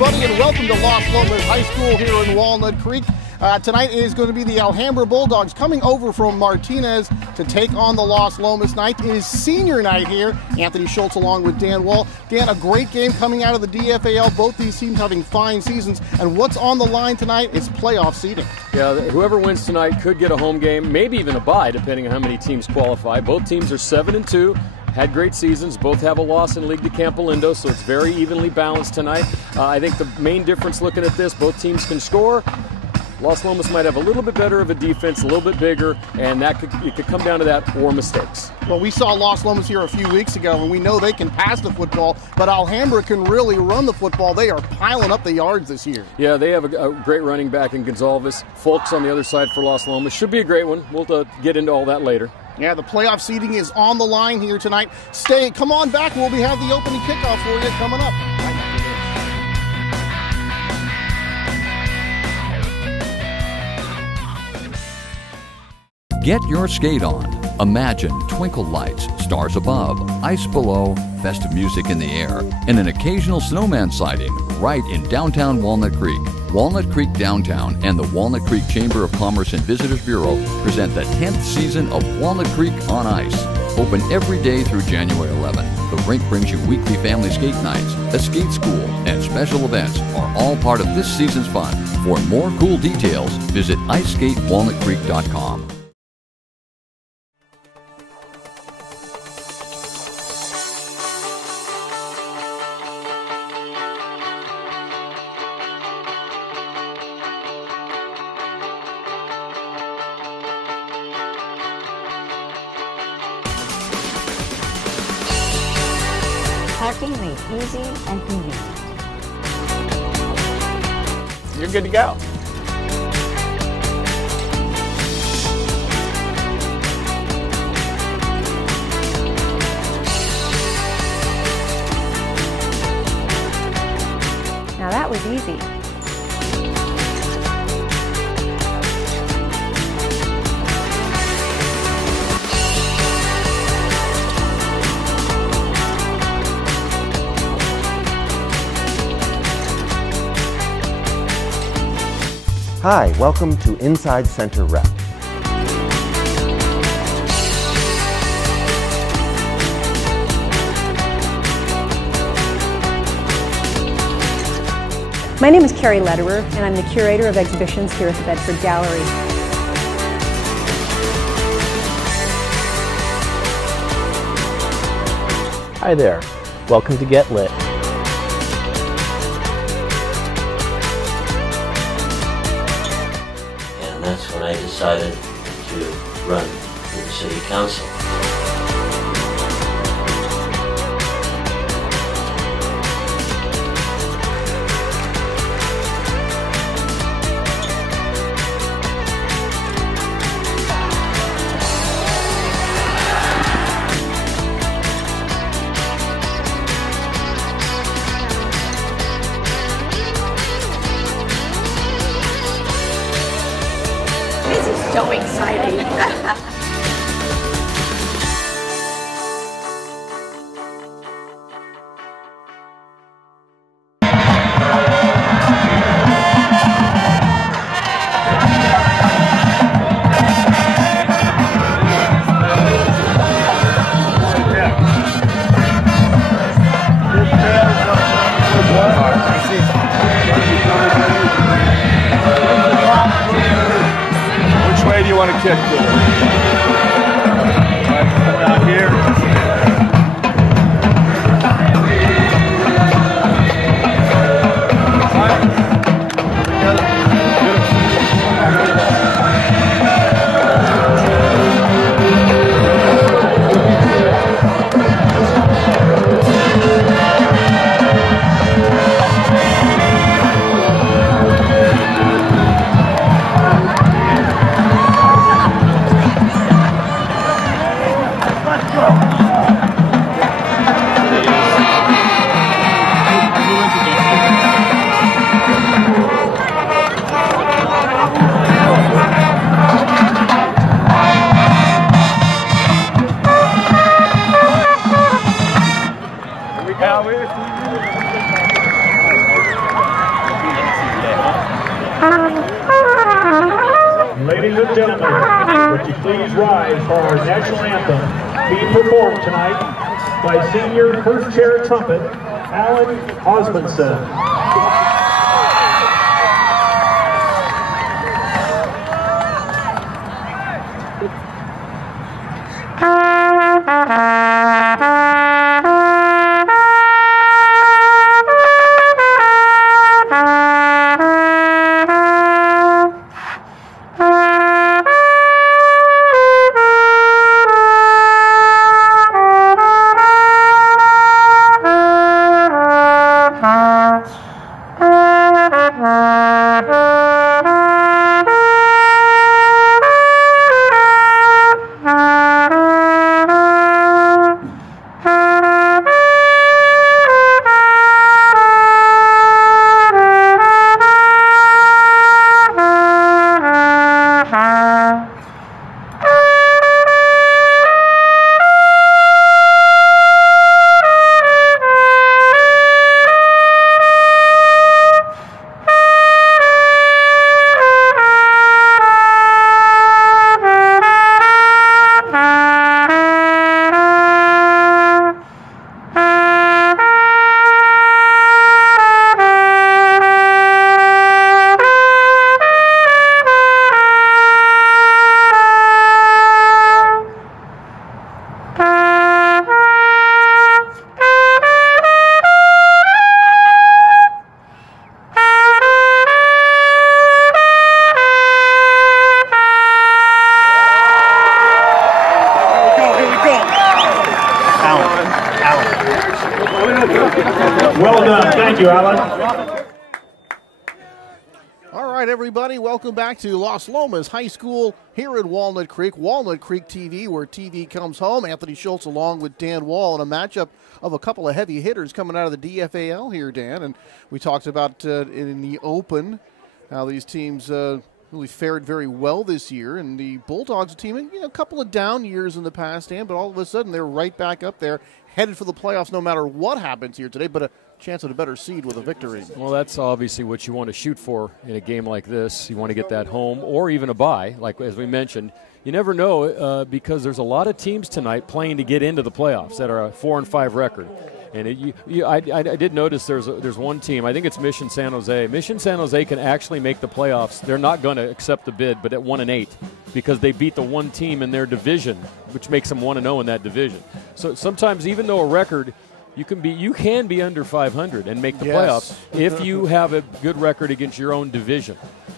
everybody, and welcome to Las Lomas High School here in Walnut Creek. Tonight is going to be the Alhambra Bulldogs coming over from Martinez to take on the Las Lomas Knights. It is senior night here. Anthony Schultz along with Dan Wall. Dan, a great game coming out of the DFAL. Both these teams having fine seasons. And what's on the line tonight is playoff seeding. Yeah, whoever wins tonight could get a home game, maybe even a bye, depending on how many teams qualify. Both teams are 7-2. Had great seasons. Both have a loss in League de Campolindo, so it's very evenly balanced tonight. I think the main difference looking at this, both teams can score. Las Lomas might have a little bit better of a defense, a little bit bigger, and it could come down to that or mistakes. Well, we saw Las Lomas here a few weeks ago, and we know they can pass the football, but Alhambra can really run the football. They are piling up the yards this year. Yeah, they have a great running back in Gonzalez. Folks on the other side for Las Lomas. Should be a great one. We'll get into all that later. Yeah, the playoff seeding is on the line here tonight. Come on back. We'll have the opening kickoff for you coming up. Get your skate on. Imagine twinkle lights, stars above, ice below, festive music in the air, and an occasional snowman sighting right in downtown Walnut Creek. Walnut Creek Downtown and the Walnut Creek Chamber of Commerce and Visitors Bureau present the 10th season of Walnut Creek on Ice. Open every day through January 11. The rink brings you weekly family skate nights, a skate school, and special events are all part of this season's fun. For more cool details, visit iceskatewalnutcreek.com. Parking made easy and convenient. You're good to go. Now that was easy. Hi, welcome to Inside Center Rep. My name is Carrie Lederer, and I'm the Curator of Exhibitions here at the Bedford Gallery. Hi there, welcome to Get Lit. That's when I decided to run for the city council. This is so exciting. for our national anthem being performed tonight by senior first chair trumpet, Alan Osmondson. Well done. Thank you, Alan. All right, everybody, welcome back to Las Lomas High School here in Walnut Creek TV, where TV comes home. Anthony Schultz along with Dan Wall in a matchup of a couple of heavy hitters coming out of the DFAL here, Dan. And we talked about in the open how these teams really fared very well this year. And the Bulldogs team, a couple of down years in the past, Dan, but all of a sudden they're right back up there, headed for the playoffs no matter what happens here today, but a chance at a better seed with a victory. Well, that's obviously what you want to shoot for in a game like this. You want to get that home or even a bye, like as we mentioned. You never know because there's a lot of teams tonight playing to get into the playoffs that are a 4-5 record. And I did notice there's one team, I think it's Mission San Jose. Mission San Jose can actually make the playoffs. They're not going to accept the bid, but at 1-8 because they beat the one team in their division, which makes them 1-0 in that division. So sometimes even though a record, you can be under 500 and make the playoffs if you have a good record against your own division.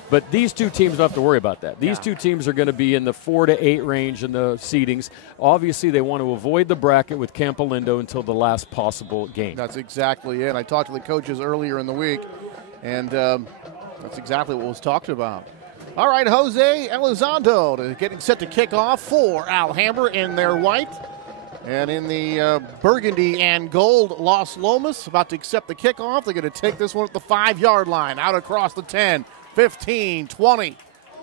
But these two teams don't have to worry about that. These two teams are going to be in the 4 to 8 range in the seedings. Obviously, they want to avoid the bracket with Campolindo until the last possible game. That's exactly it. I talked to the coaches earlier in the week, and that's exactly what was talked about. All right, Jose Elizondo getting set to kick off for Alhambra in their white. And in the burgundy and gold, Las Lomas about to accept the kickoff. They're going to take this one at the 5-yard line, out across the 10, 15, 20,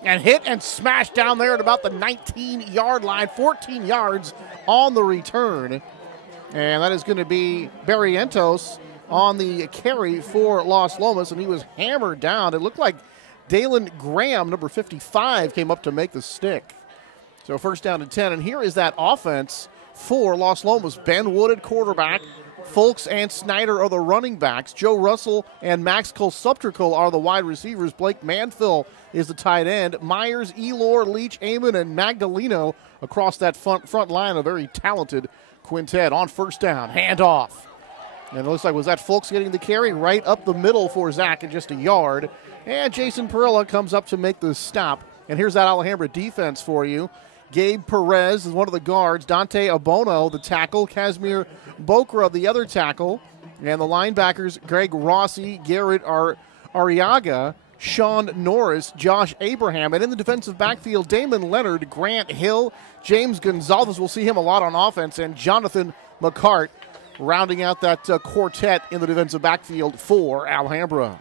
and hit and smash down there at about the 19-yard line, 14 yards on the return. And that is going to be Barrientos on the carry for Las Lomas, and he was hammered down. It looked like Dalen Graham, number 55, came up to make the stick. So first down and 10, and here is that offense for Las Lomas. Ben Wood at quarterback. Folks and Snyder are the running backs. Joe Russell and Max Kolsuptrical are the wide receivers. Blake Manfill is the tight end. Myers, Elor, Leach, Amon, and Magdaleno across that front line. A very talented quintet. On first down, handoff. And it looks like, was that Folks getting the carry? Right up the middle for Zach at just a yard. And Jason Perilla comes up to make the stop. And here's that Alhambra defense for you. Gabe Perez is one of the guards. Dante Abono, the tackle. Casimir Bokra, the other tackle. And the linebackers, Greg Rossi, Garrett Arriaga, Sean Norris, Josh Abraham. And in the defensive backfield, Damon Leonard, Grant Hill, James Gonzalez. We'll see him a lot on offense. And Jonathan McCart rounding out that quartet in the defensive backfield for Alhambra.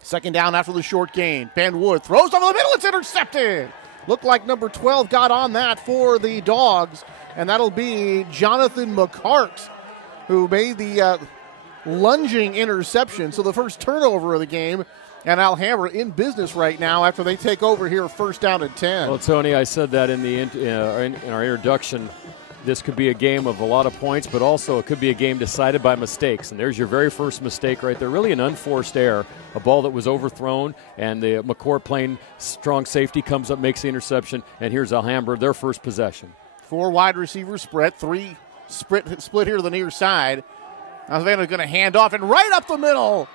Second down after the short gain. Ben Wood throws over the middle. It's intercepted. Looked like number 12 got on that for the Dogs, and that'll be Jonathan McCart, who made the lunging interception. So the first turnover of the game And Alhambra in business right now after they take over here first down and 10. Well, Tony, I said that in our introduction. This could be a game of a lot of points, but also it could be a game decided by mistakes. And there's your very first mistake right there. Really an unforced error, a ball that was overthrown, and the McCourt playing strong safety comes up, makes the interception, and here's Alhambra, their first possession. 4 wide receivers spread, 3 split here to the near side. Azevedo's going to hand off, and right up the middle,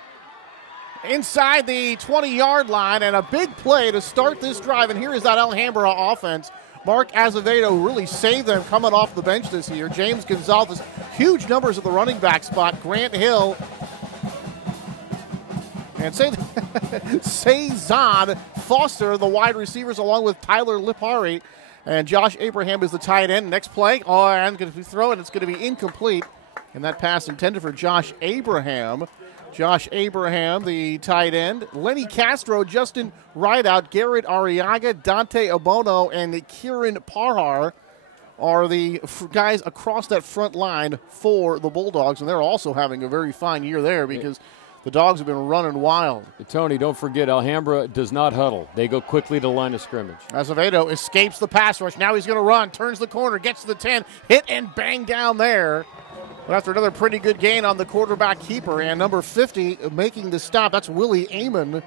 inside the 20-yard line, and a big play to start this drive. And here is that Alhambra offense. Mark Azevedo really saved them coming off the bench this year. James Gonzalez, huge numbers at the running back spot. Grant Hill and Cezanne Foster, the wide receivers, along with Tyler Lipari. And Josh Abraham is the tight end. Next play, and going to be thrown. It's going to be incomplete. And that pass intended for Josh Abraham. Josh Abraham, the tight end. Lenny Castro, Justin Rideout, Garrett Arriaga, Dante Abono, and Kieran Parhar are the guys across that front line for the Bulldogs. And they're also having a very fine year there because the Dogs have been running wild. Tony, don't forget, Alhambra does not huddle. They go quickly to the line of scrimmage. Azevedo escapes the pass rush. Now he's going to run, turns the corner, gets to the 10, hit and bang down there. But after another pretty good gain on the quarterback keeper, and number 50 making the stop, that's Willie Amon,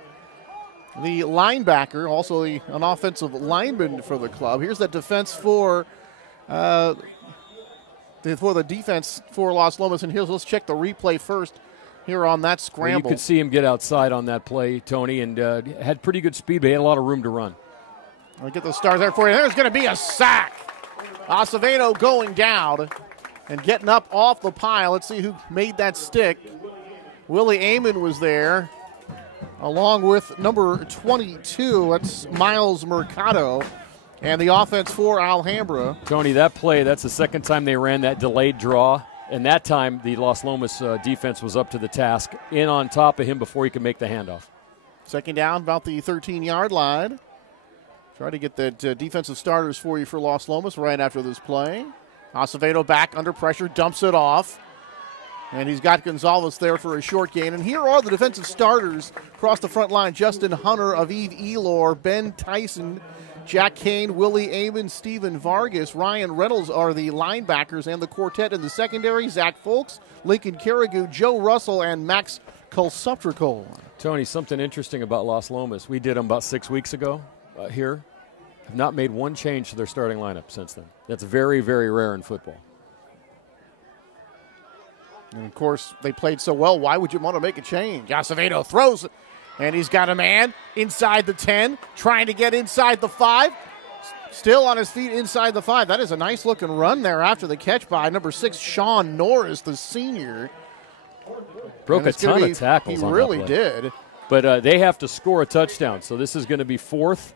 the linebacker, also an offensive lineman for the club. Here's that defense for the defense for Las Lomas and Hills. Let's check the replay first here on that scramble. Well, you could see him get outside on that play, Tony, and had pretty good speed, but he had a lot of room to run. I'll get the start there for you. There's going to be a sack. Acevedo going down and getting up off the pile. Let's see who made that stick. Willie Amon was there, along with number 22. That's Miles Mercado. And the offense for Alhambra. Tony, that play, that's the second time they ran that delayed draw. And that time, the Las Lomas defense was up to the task, in on top of him before he could make the handoff. Second down, about the 13-yard line. Try to get the defensive starters for you for Las Lomas right after this play. Acevedo back under pressure, dumps it off. And he's got Gonzalez there for a short gain. And here are the defensive starters across the front line. Justin Hunter, Aviv Elor, Ben Tyson, Jack Kane, Willie Amon, Steven Vargas, Ryan Reynolds are the linebackers, and the quartet in the secondary, Zach Folks, Lincoln Carrigu, Joe Russell, and Max Kulsuptrikol. Tony, something interesting about Las Lomas. We did them about 6 weeks ago here. Have not made one change to their starting lineup since then. That's very, very rare in football. And, of course, they played so well, why would you want to make a change? Acevedo throws, and he's got a man inside the 10, trying to get inside the 5. Still on his feet inside the 5. That is a nice-looking run there after the catch by number 6, Sean Norris, the senior. Broke a ton of tackles on that play. He really did. But they have to score a touchdown, so this is going to be fourth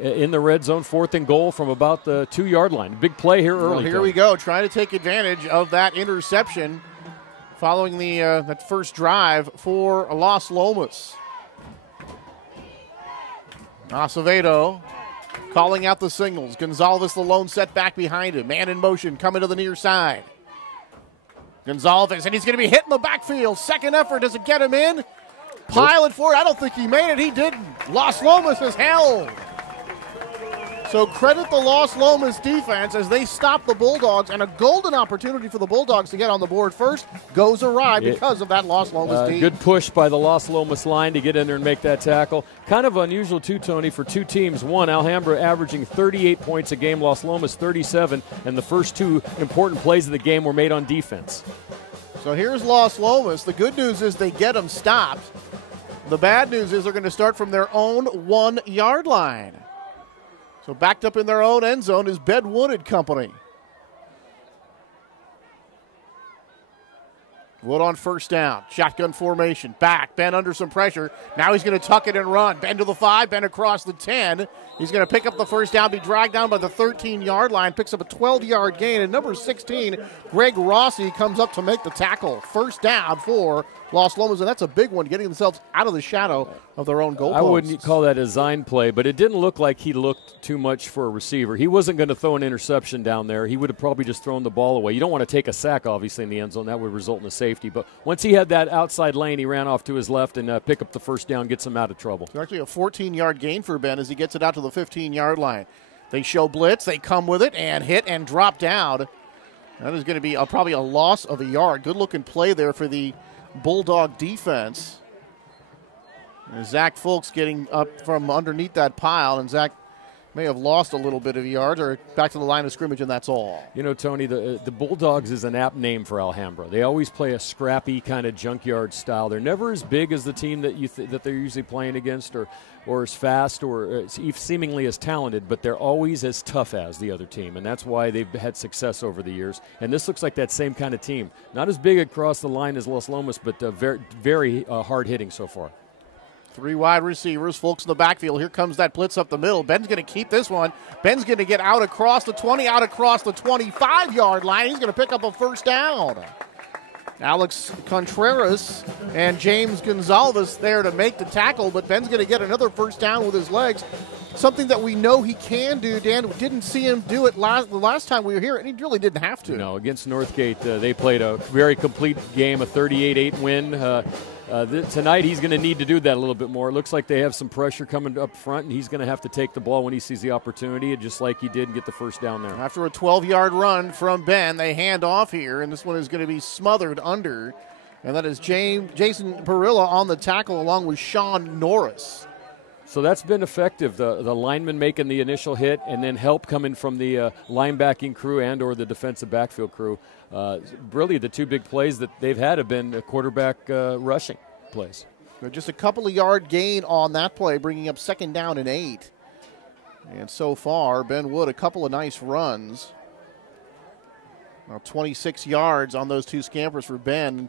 in the red zone, 4th and goal from about the 2-yard line. Big play here early. Well, here we go, trying to take advantage of that interception following the that first drive for Las Lomas. Acevedo calling out the signals. Gonzalez, the lone setback behind him. Man in motion, coming to the near side. Gonzalez, and he's going to be hit in the backfield. Second effort, does it get him in? Pilot for it. I don't think he made it. He didn't. Las Lomas is held. So credit the Las Lomas defense as they stop the Bulldogs, and a golden opportunity for the Bulldogs to get on the board first goes awry because of that Las Lomas team. Good push by the Las Lomas line to get in there and make that tackle. Kind of unusual too, Tony, for two teams. One, Alhambra averaging 38 points a game, Las Lomas 37, and the first two important plays of the game were made on defense. So here's Las Lomas. The good news is they get them stopped. The bad news is they're going to start from their own 1-yard line. So backed up in their own end zone is Bedwood and Company. Wood on first down. Shotgun formation. Back. Ben under some pressure. Now he's going to tuck it and run. Ben to the 5. Ben across the 10. He's going to pick up the first down, be dragged down by the 13-yard line. Picks up a 12-yard gain. And number 16, Greg Rossi, comes up to make the tackle. First down for Las Lomas, and that's a big one, getting themselves out of the shadow of their own goal post. I wouldn't call that a design play, but it didn't look like he looked too much for a receiver. He wasn't going to throw an interception down there. He would have probably just thrown the ball away. You don't want to take a sack, obviously, in the end zone. That would result in a safety. safety. But once he had that outside lane, he ran off to his left and pick up the first down, gets him out of trouble. It's actually a 14-yard gain for Ben as he gets it out to the 15-yard line. They show blitz, they come with it, and hit and drop down. That is going to be probably a loss of a yard. Good-looking play there for the Bulldog defense. And Zach Fulks getting up from underneath that pile, and Zach may have lost a little bit of yards or back to the line of scrimmage, and that's all. You know, Tony, the Bulldogs is an apt name for Alhambra. They always play a scrappy kind of junkyard style. They're never as big as the team that that they're usually playing against or as fast or seemingly as talented, but they're always as tough as the other team, and that's why they've had success over the years. And this looks like that same kind of team. Not as big across the line as Las Lomas, but very, very hard-hitting so far. 3 wide receivers, Fulks in the backfield. Here comes that blitz up the middle. Ben's going to keep this one. Ben's going to get out across the 20, out across the 25-yard line. He's going to pick up a first down. Alex Contreras and James Gonzalez there to make the tackle, but Ben's going to get another first down with his legs. Something that we know he can do, Dan. We didn't see him do it the last time we were here, and he really didn't have to. No, against Northgate, they played a very complete game, a 38-8 win. Tonight he's going to need to do that a little bit more. It looks like they have some pressure coming up front, and he's going to have to take the ball when he sees the opportunity, just like he did and get the first down there. After a 12-yard run from Ben, they hand off here, and this one is going to be smothered under. And that is Jason Perilla on the tackle along with Sean Norris. So that's been effective, the lineman making the initial hit and then help coming from the linebacking crew and or the defensive backfield crew. Really, the two big plays that they've had have been quarterback rushing plays. Just a couple of yard gain on that play, bringing up 2nd down and 8. And so far, Ben Wood, a couple of nice runs. Now 26 yards on those two scampers for Ben.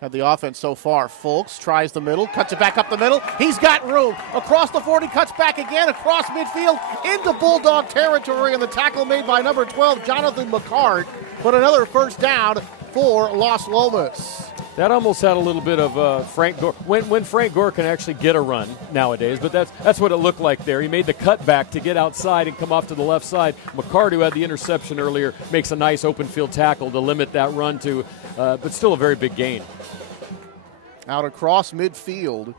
Had the offense so far. Fulks tries the middle, cuts it back up the middle. He's got room. Across the 40, cuts back again, across midfield, into Bulldog territory, and the tackle made by number 12, Jonathan McCart. But another first down for Las Lomas. That almost had a little bit of Frank Gore. When Frank Gore can actually get a run nowadays, but that's what it looked like there. He made the cutback to get outside and come off to the left side. McCart, who had the interception earlier, makes a nice open field tackle to limit that run to, but still a very big gain. Out across midfield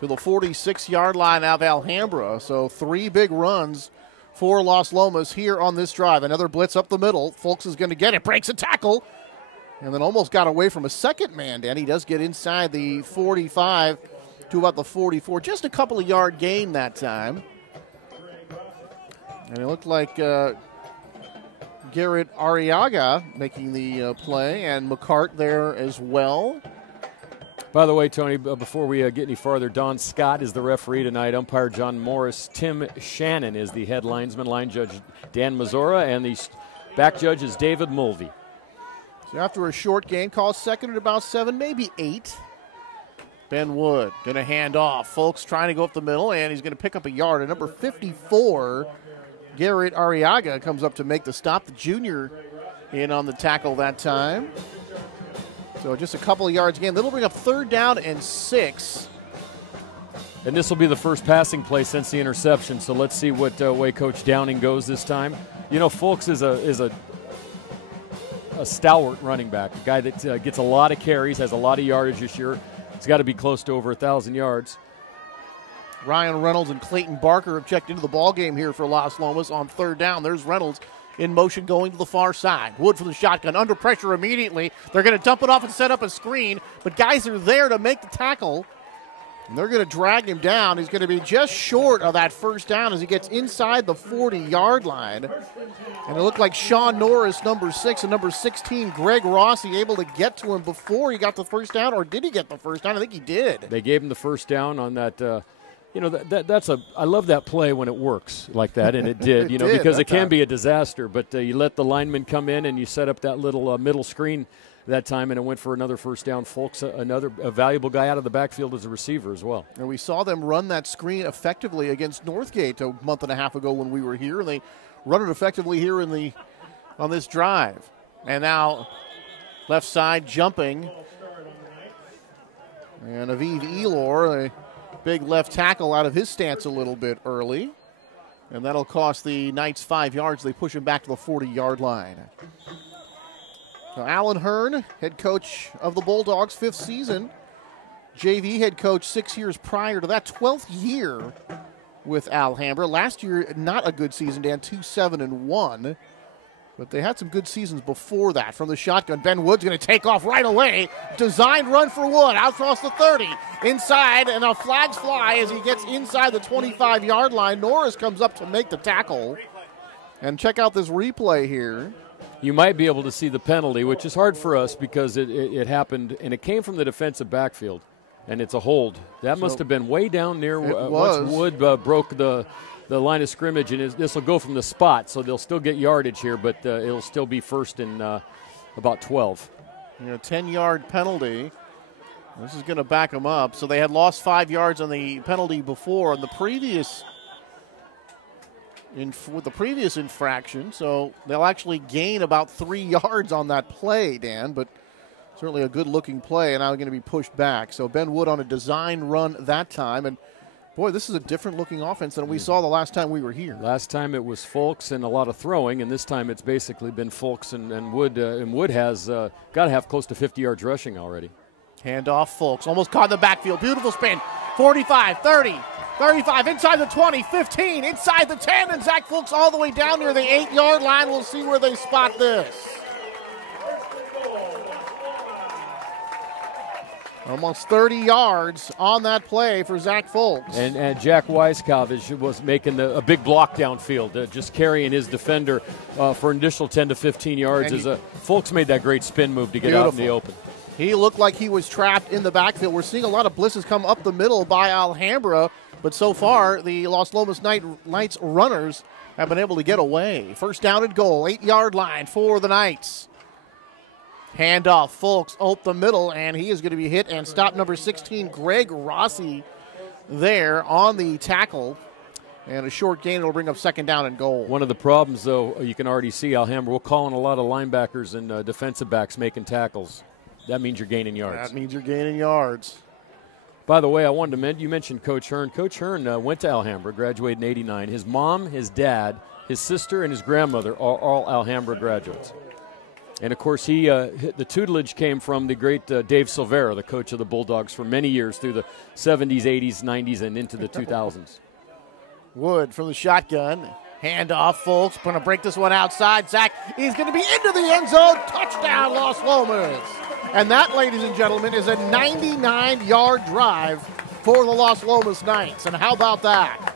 to the 46-yard line of Alhambra. So 3 big runs for Las Lomas here on this drive. Another blitz up the middle. Fulks is going to get it, breaks a tackle, and then almost got away from a second man, Dan. He does get inside the 45 to about the 44. Just a couple of yard gain that time. And it looked like Garrett Arriaga making the play, and McCart there as well. By the way, Tony, before we get any farther, Don Scott is the referee tonight, umpire John Morris. Tim Shannon is the head linesman, line judge Dan Mazzora, and the back judge is David Mulvey. So after a short game, call second at about 7, maybe 8. Ben Wood going to hand off. Fulks trying to go up the middle, and he's going to pick up a yard. At number 54, Garrett Arriaga comes up to make the stop. The junior in on the tackle that time. So just a couple of yards again. That'll bring up 3rd down and 6. And this will be the first passing play since the interception. So let's see what way Coach Downing goes this time. You know, Fulks is a stalwart running back, a guy that gets a lot of carries, has a lot of yardage this year. It's got to be close to over 1,000 yards. Ryan Reynolds and Clayton Barker have checked into the ball game here for Las Lomas on 3rd down. There's Reynolds in motion going to the far side. Wood from the shotgun, under pressure immediately. They're going to dump it off and set up a screen, but guys are there to make the tackle, and they're going to drag him down. He's going to be just short of that first down as he gets inside the 40-yard line. And it looked like Sean Norris, number 6, and number 16, Greg Rossi, able to get to him before he got the first down, or did he get the first down? I think he did. They gave him the first down on that. You know, I love that play when it works like that, and it did, you know, because it can be a disaster. But you let the lineman come in and you set up that little middle screen that time, and it went for another first down. Fulks, a valuable guy out of the backfield as a receiver as well. And we saw them run that screen effectively against Northgate a month and a half ago when we were here. They run it effectively here on this drive. And now left side jumping. And Aviv Elor, big left tackle out of his stance a little bit early. And that'll cost the Knights 5 yards. They push him back to the 40-yard line. Now, Alan Hearn, head coach of the Bulldogs, 5th season. JV head coach 6 years prior to that, 12th year with Alhambra. Last year, not a good season, Dan, 2-7-1. But they had some good seasons before that. From the shotgun, Ben Wood's going to take off right away. Designed run for Wood, out across the 30. Inside, and flags fly as he gets inside the 25-yard line. Norris comes up to make the tackle. And check out this replay here. You might be able to see the penalty, which is hard for us because it happened, and it came from the defensive backfield, and it's a hold. That must have been way down near once Wood broke the line of scrimmage, and this will go from the spot, so they'll still get yardage here, but it'll still be first and about 12. 10-yard penalty. This is going to back them up. So they had lost 5 yards on the penalty before on the previous with the previous infraction, so they'll actually gain about 3 yards on that play, Dan, but certainly a good-looking play, and now going to be pushed back. So Ben Wood on a design run that time, and boy, this is a different-looking offense than we saw the last time we were here. Last time it was Fulks and a lot of throwing, and this time it's basically been Fulks and Wood. And Wood has got to have close to 50 yards rushing already. Handoff, Fulks. Almost caught in the backfield. Beautiful spin. 45, 30, 35, inside the 20, 15, inside the 10, and Zach Fulks all the way down near the 8-yard line. We'll see where they spot this. Almost 30 yards on that play for Zach Fulks. And Jack Weiskov was making a big block downfield, just carrying his defender for an additional 10 to 15 yards. Fulks made that great spin move to get out in the open. He looked like he was trapped in the backfield. We're seeing a lot of blitzes come up the middle by Alhambra, but so far the Las Lomas Knights runners have been able to get away. First down and goal, 8-yard line for the Knights. Handoff, Fulks up the middle, and he is going to be hit and stop number 16, Greg Rossi, there on the tackle. And a short gain will bring up second down and goal. One of the problems, though, you can already see Alhambra. We're calling a lot of linebackers and defensive backs making tackles. That means you're gaining yards. That means you're gaining yards. By the way, I wanted to mention, you mentioned Coach Hearn. Coach Hearn went to Alhambra, graduated in '89. His mom, his dad, his sister, and his grandmother are all Alhambra graduates. And, of course, the tutelage came from the great Dave Silvera, the coach of the Bulldogs for many years through the 70s, 80s, 90s, and into the 2000s. Wood from the shotgun. Handoff, Fulks. Going to break this one outside. Zach, he's going to be into the end zone. Touchdown, Las Lomas. And that, ladies and gentlemen, is a 99-yard drive for the Las Lomas Knights. And how about that?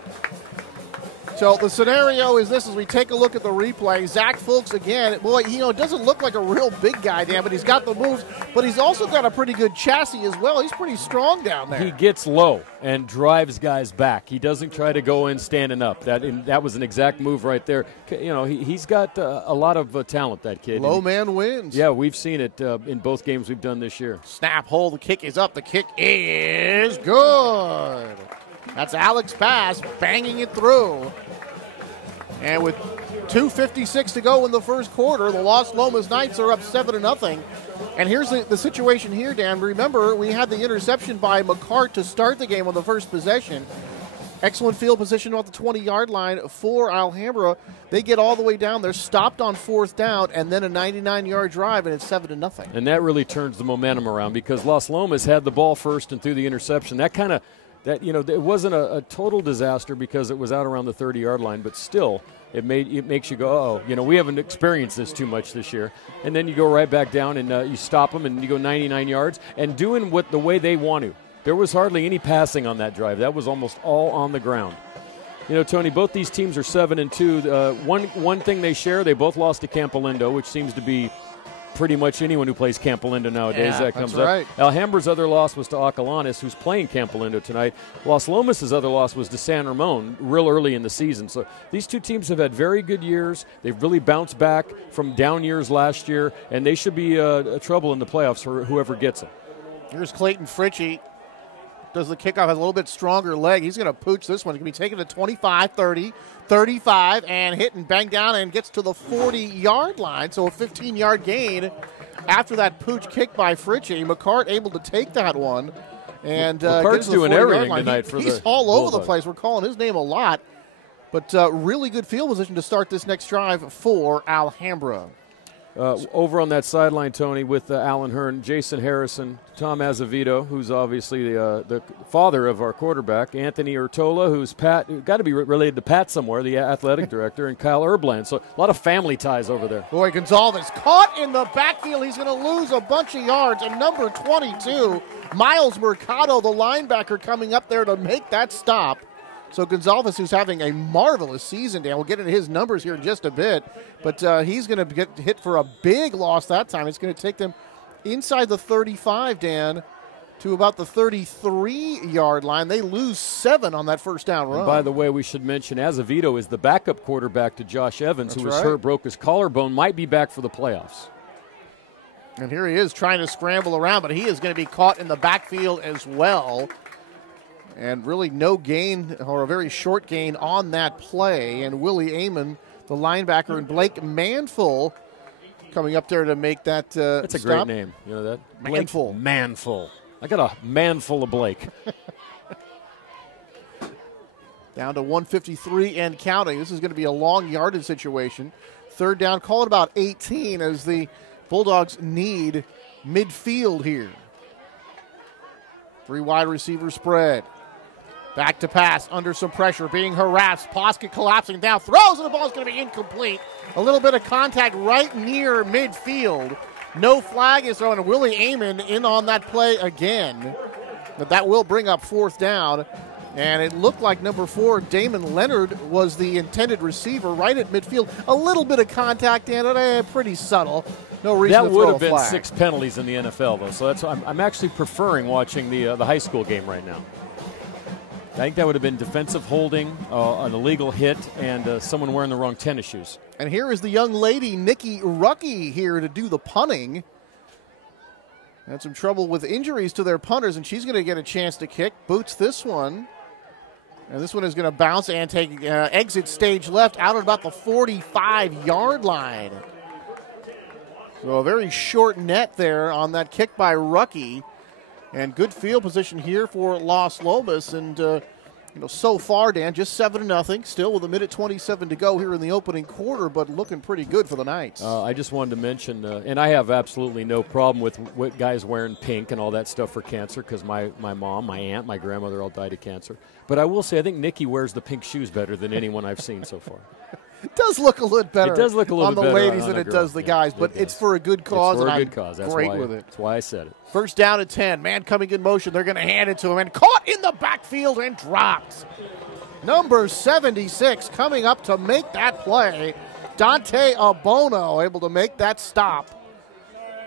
So the scenario is this as we take a look at the replay. Zach Fulks again, boy, doesn't look like a real big guy, Dan, but he's got the moves, but he's also got a pretty good chassis as well. He's pretty strong down there. He gets low and drives guys back. He doesn't try to go in standing up. That was an exact move right there. He's got a lot of talent, that kid. Low man wins. Yeah, we've seen it in both games we've done this year. Snap, hold, the kick is up. The kick is good. That's Alex Pass banging it through. And with 2:56 to go in the first quarter, the Las Lomas Knights are up 7-0. And here's the situation here, Dan. Remember, we had the interception by McCart to start the game on the first possession. Excellent field position off the 20-yard line for Alhambra. They get all the way down. They're stopped on fourth down, and then a 99-yard drive, and it's 7-0. And that really turns the momentum around because Las Lomas had the ball first and threw the interception. It wasn't a total disaster because it was out around the 30-yard line, but still, it makes you go, we haven't experienced this too much this year. And then you go right back down and you stop them and you go 99 yards and doing the way they want to. There was hardly any passing on that drive. That was almost all on the ground. Tony, both these teams are 7-2. One thing they share, they both lost to Campolindo, which seems to be pretty much anyone who plays Campolindo nowadays. That comes right. up. Alhambra's other loss was to Acalanes, who's playing Campolindo tonight. Las Lomas' other loss was to San Ramon real early in the season. So these two teams have had very good years. They've really bounced back from down years last year, and they should be trouble in the playoffs for whoever gets them. Here's Clayton Fritchie. Does the kickoff, has a little bit stronger leg. He's going to pooch this one. He's going to be taken to 25, 30, 35, and hit and bang down and gets to the 40-yard line. So a 15-yard gain after that pooch kick by Fritchie. McCart able to take that one. And McCart's doing everything tonight for the He's all over Bulldogs. the place. We're calling his name a lot. But really good field position to start this next drive for Alhambra. Over on that sideline, Tony, with Alan Hearn, Jason Harrison, Tom Azevedo, who's obviously the father of our quarterback, Anthony Urtola, who's got to be related to Pat somewhere, the athletic director, and Kyle Erbland. So a lot of family ties over there. Boy, Gonzalez caught in the backfield. He's going to lose a bunch of yards. And number 22, Miles Mercado, the linebacker, coming up there to make that stop. So Gonzalez, who's having a marvelous season, Dan, we'll get into his numbers here in just a bit, but he's going to get hit for a big loss that time. It's going to take them inside the 35, Dan, to about the 33-yard line. They lose 7 on that first down run. And by the way, we should mention Azevedo is the backup quarterback to Josh Evans, who was right. hurt, broke his collarbone, might be back for the playoffs. And here he is trying to scramble around, but he is going to be caught in the backfield as well. And really no gain, or a very short gain on that play. And Willie Amon, the linebacker, and Blake Manful coming up there to make that That's a stop. great name. You know that? Manful. Manful. I got a manful of Blake. Down to 153 and counting. This is going to be a long yardage situation. Third down, call it about 18 as the Bulldogs need midfield here. 3 wide receiver spread. Back to pass, under some pressure, being harassed. Poskett collapsing down, throws, and the ball's going to be incomplete. A little bit of contact right near midfield. No flag is thrown, and Willie Amon in on that play again. But that will bring up 4th down. And it looked like number 4, Damon Leonard, was the intended receiver right at midfield. A little bit of contact, and pretty subtle. No reason to throw a flag. That would have been 6 penalties in the NFL, though. So that's I'm actually preferring watching the high school game right now. I think that would have been defensive holding, an illegal hit, and someone wearing the wrong tennis shoes. And here is the young lady, Nikki Rucky, here to do the punting. Had some trouble with injuries to their punters, and she's going to get a chance to kick. Boots this one. And this one is going to bounce and take exit stage left out at about the 45-yard line. So a very short net there on that kick by Rucky. And good field position here for Las Lomas. And, so far, Dan, just 7-0. Still with 1:27 to go here in the opening quarter, but looking pretty good for the Knights. I just wanted to mention, and I have absolutely no problem with guys wearing pink and all that stuff for cancer, because my mom, my aunt, my grandmother all died of cancer. But I will say, I think Nikki wears the pink shoes better than anyone I've seen so far. It does look a little better. It does look a little on bit the better ladies than it does the guys, but it's for a good cause. It's for and a good cause. That's great why, with it. That's why I said it. First down at 10. Man coming in motion. They're going to hand it to him, and caught in the backfield and dropped. Number 76 coming up to make that play. Dante Abono able to make that stop.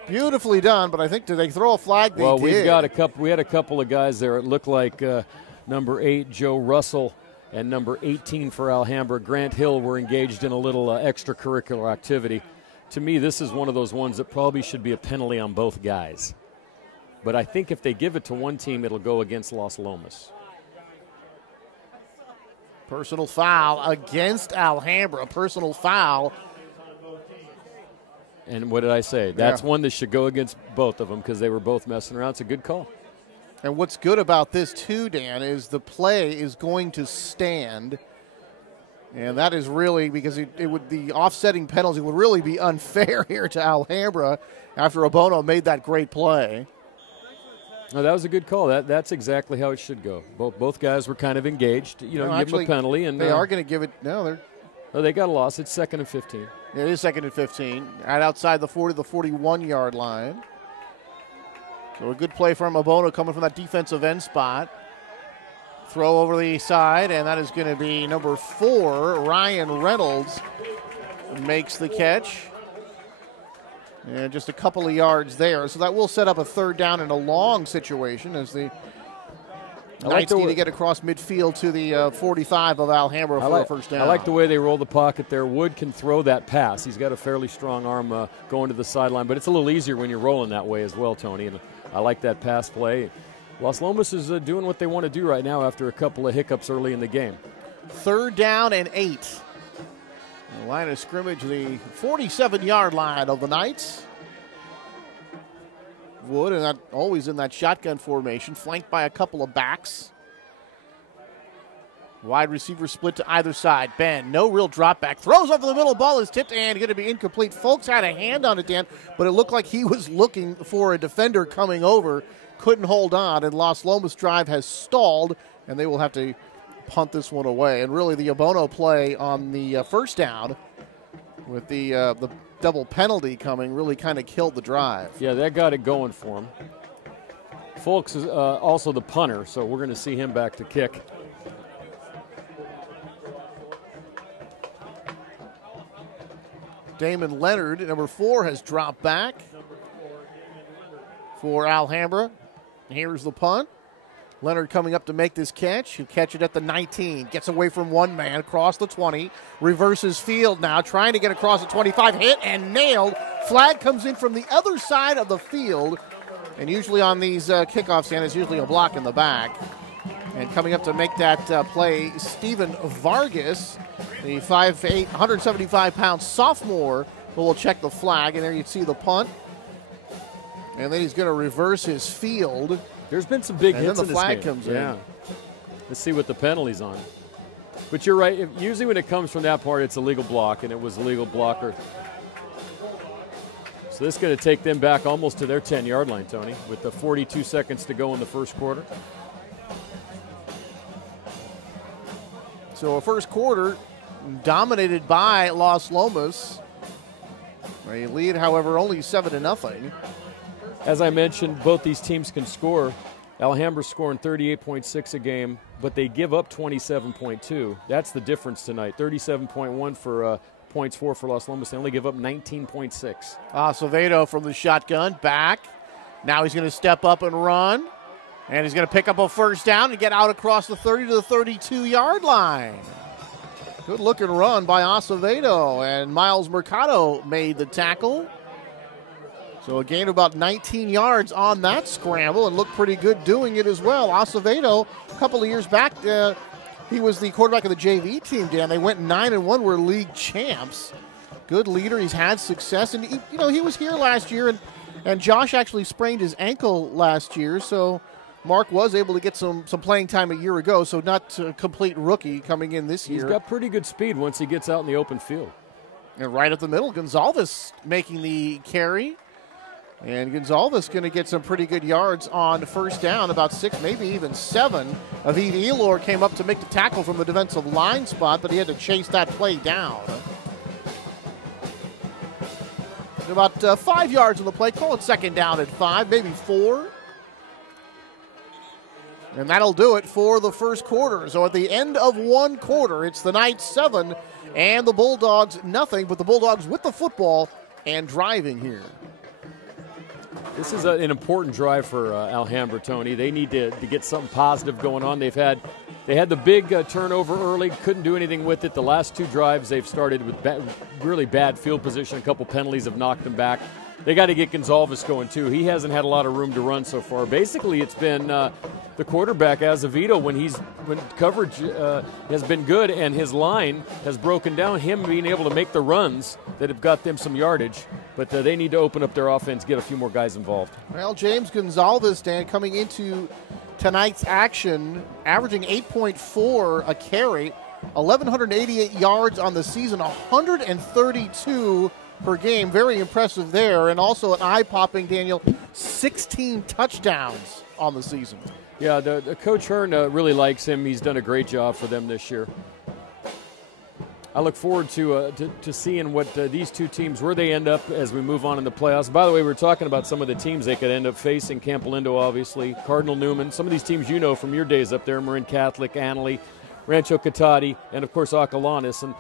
Beautifully done, but I think, did they throw a flag? They did. We had a couple of guys there. It looked like number 8, Joe Russell, and number 18 for Alhambra, Grant Hill, were engaged in a little extracurricular activity. To me, this is one of those ones that probably should be a penalty on both guys. But I think if they give it to one team, it'll go against Las Lomas. Personal foul against Alhambra. Personal foul. And what did I say? That's one that should go against both of them because they were both messing around. It's a good call. And what's good about this, too, Dan, is the play is going to stand. And that is really, because the offsetting penalty would really be unfair here to Alhambra after Abono made that great play. No, that was a good call. That's exactly how it should go. Both guys were kind of engaged. Give them a penalty. And they are going to give it. They got a loss. It's 2nd and 15. It is 2nd and 15. Right outside the 40 to the 41-yard line. So a good play from Abono coming from that defensive end spot. Throw over the side, and that is going to be number 4, Ryan Reynolds, makes the catch. And just a couple of yards there. So that will set up a 3rd down and a long situation as the Knights need to get across midfield to the 45 of Alhambra for a first down. I like the way they roll the pocket there. Wood can throw that pass. He's got a fairly strong arm going to the sideline, but it's a little easier when you're rolling that way as well, Tony. And I like that pass play. Las Lomas is doing what they want to do right now after a couple of hiccups early in the game. 3rd down and 8. The line of scrimmage, the 47-yard line of the Knights. Wood, and not always in that shotgun formation, flanked by a couple of backs. Wide receiver split to either side. Ben, no real drop back. Throws over the middle. Ball is tipped and going to be incomplete. Folks had a hand on it, Dan, but it looked like he was looking for a defender coming over. Couldn't hold on, and Las Lomas' drive has stalled, and they will have to punt this one away. And really the Obono play on the first down with the double penalty coming really kind of killed the drive. Yeah, that got it going for him. Folks is also the punter, so we're going to see him back to kick. Damon Leonard, number 4, has dropped back for Alhambra. Here's the punt. Leonard coming up to make this catch. He'll catch it at the 19. Gets away from one man, across the 20. Reverses field now, trying to get across the 25. Hit and nailed. Flag comes in from the other side of the field. And usually on these kickoffs, Dan, is usually a block in the back. And coming up to make that play, Steven Vargas, the 5'8", 175-pound sophomore, who will check the flag. And there you see the punt. And then he's going to reverse his field. There's been some big hits in this game. And then the flag comes in. Let's see what the penalty's on. But you're right. Usually when it comes from that part, it's a legal block, and it was a legal blocker. So this is going to take them back almost to their 10-yard line, Tony, with the 42 seconds to go in the first quarter. So a first quarter dominated by Las Lomas. They lead, however, only 7-0. As I mentioned, both these teams can score. Alhambra's scoring 38.6 a game, but they give up 27.2. That's the difference tonight. 37.1 for points for Las Lomas. They only give up 19.6. Acevedo from the shotgun, back. Now he's going to step up and run. And he's going to pick up a first down and get out across the 30 to the 32-yard line. Good-looking run by Acevedo, and Miles Mercado made the tackle. So a gain of about 19 yards on that scramble and looked pretty good doing it as well. Acevedo, a couple of years back, he was the quarterback of the JV team, Dan. They went 9-1, were league champs. Good leader. He's had success. And, he was here last year, and Josh actually sprained his ankle last year, so Mark was able to get some playing time a year ago, so not a complete rookie coming in this year. He's got pretty good speed once he gets out in the open field. And right up the middle, Gonzalez making the carry. And Gonzalez going to get some pretty good yards on first down, about 6, maybe even 7. Aviv Elor came up to make the tackle from the defensive line spot, but he had to chase that play down. About 5 yards on the play. Call it second down at 5, maybe 4. And that'll do it for the first quarter. So at the end of one quarter, it's the Knights 7 and the Bulldogs nothing, but the Bulldogs with the football and driving here. This is an important drive for Alhambra, Tony. They need to get something positive going on. They had the big turnover early, couldn't do anything with it. The last 2 drives they've started with really bad field position. A couple penalties have knocked them back. They got to get Gonzalez going too. He hasn't had a lot of room to run so far. Basically, it's been the quarterback Acevedo when coverage has been good and his line has broken down. Him being able to make the runs that have got them some yardage, but they need to open up their offense, get a few more guys involved. Well, James Gonzalez, Dan, coming into tonight's action, averaging 8.4 a carry, 1,188 yards on the season, 132 per game. Very impressive there. And also an eye-popping, Daniel, 16 touchdowns on the season. Yeah, the Coach Hearn really likes him. He's done a great job for them this year. I look forward to seeing what these two teams, where they end up as we move on in the playoffs. By the way, we're talking about some of the teams they could end up facing. Campolindo, obviously, Cardinal Newman. Some of these teams you know from your days up there, Marin Catholic, Annalee, Rancho Cotati, and, of course, Acalanes. And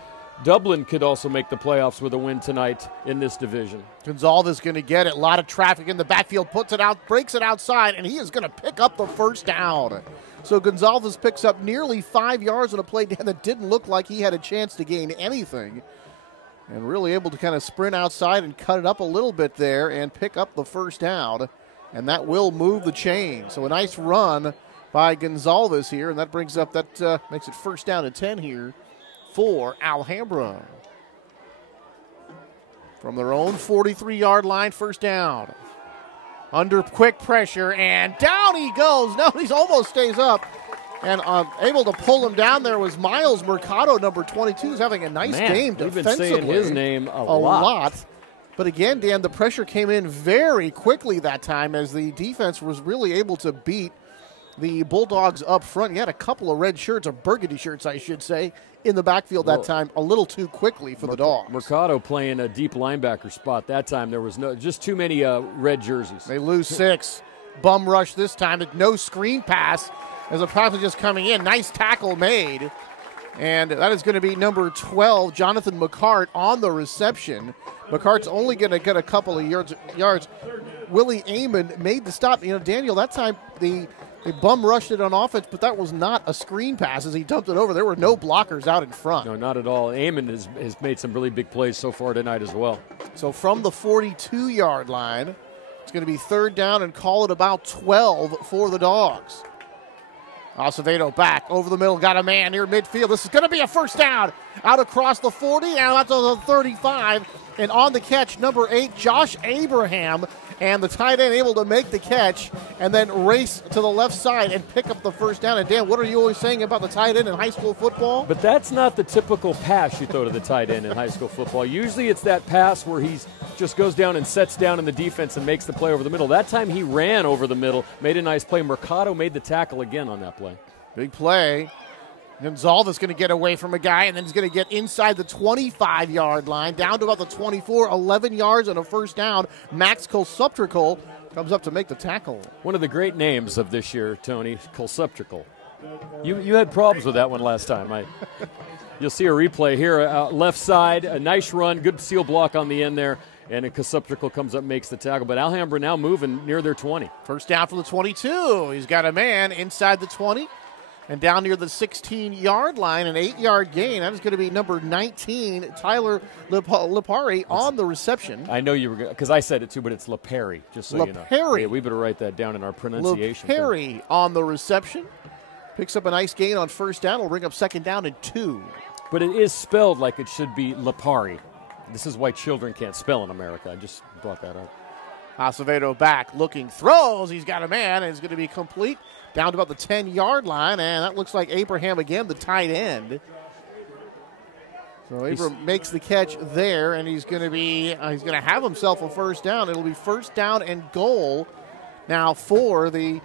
Dublin could also make the playoffs with a win tonight in this division. Gonzalez going to get it. A lot of traffic in the backfield, puts it out, breaks it outside, and he is going to pick up the first down. So Gonzalez picks up nearly 5 yards on a play that didn't look like he had a chance to gain anything. And really able to kind of sprint outside and cut it up a little bit there and pick up the first down. And that will move the chain. So a nice run by Gonzalez here, and that brings up, makes it first down and 10 here for Alhambra. From their own 43-yard line, first down. Under quick pressure, and down he goes. No, he almost stays up. And able to pull him down there was Miles Mercado, number 22, who's having a nice game defensively. We've been saying his name a lot. But again, Dan, the pressure came in very quickly that time as the defense was really able to beat the Bulldogs up front. He had a couple of red shirts, or burgundy shirts, I should say, in the backfield that time a little too quickly for the Dogs. Mercado playing a deep linebacker spot that time. There was just too many red jerseys. They lose 6. Bum rush this time. No screen pass as a pass just coming in. Nice tackle made. And that is going to be number 12, Jonathan McCart, on the reception. McCart's only going to get a couple of yards. Willie Amon made the stop. Daniel, that time they bum rushed it on offense, but that was not a screen pass as he dumped it over. There were no blockers out in front. No, not at all. Amon has made some really big plays so far tonight as well. So from the 42-yard line, it's going to be 3rd down and call it about 12 for the Dogs. Acevedo back over the middle, got a man near midfield. This is going to be a first down out across the 40, and out to the 35. And on the catch, number 8, Josh Abraham. And the tight end able to make the catch and then race to the left side and pick up the first down. And Dan, what are you always saying about the tight end in high school football? But that's not the typical pass you throw to the tight end in high school football. Usually it's that pass where he just goes down and sets down in the defense and makes the play over the middle. That time he ran over the middle, made a nice play. Mercado made the tackle again on that play. Big play. Gonzalez going to get away from a guy, and then he's going to get inside the 25-yard line, down to about the 24, 11 yards and a first down. Max Kolsuptrical comes up to make the tackle. One of the great names of this year, Tony, Kolsuptrical. You had problems with that one last time. You'll see a replay here. Left side, a nice run, good seal block on the end there, and Kolsuptrical comes up, makes the tackle. But Alhambra now moving near their 20. First down from the 22. He's got a man inside the 20. And down near the 16-yard line, an 8-yard gain. That is going to be number 19, Tyler Lipari, on the reception. I know you were going to, because I said it too, but it's Lipari, just so you know. Lipari. Yeah, we better write that down in our pronunciation. Lipari on the reception. Picks up a nice gain on first down. Will bring up 2nd down and 2. But it is spelled like it should be Lipari. This is why children can't spell in America. I just brought that up. Acevedo back, looking, throws. He's got a man, and it's going to be complete. Down to about the 10-yard line, and that looks like Abraham again, the tight end. So Abraham makes the catch there, and he's going to have himself a first down. It'll be first down and goal now for the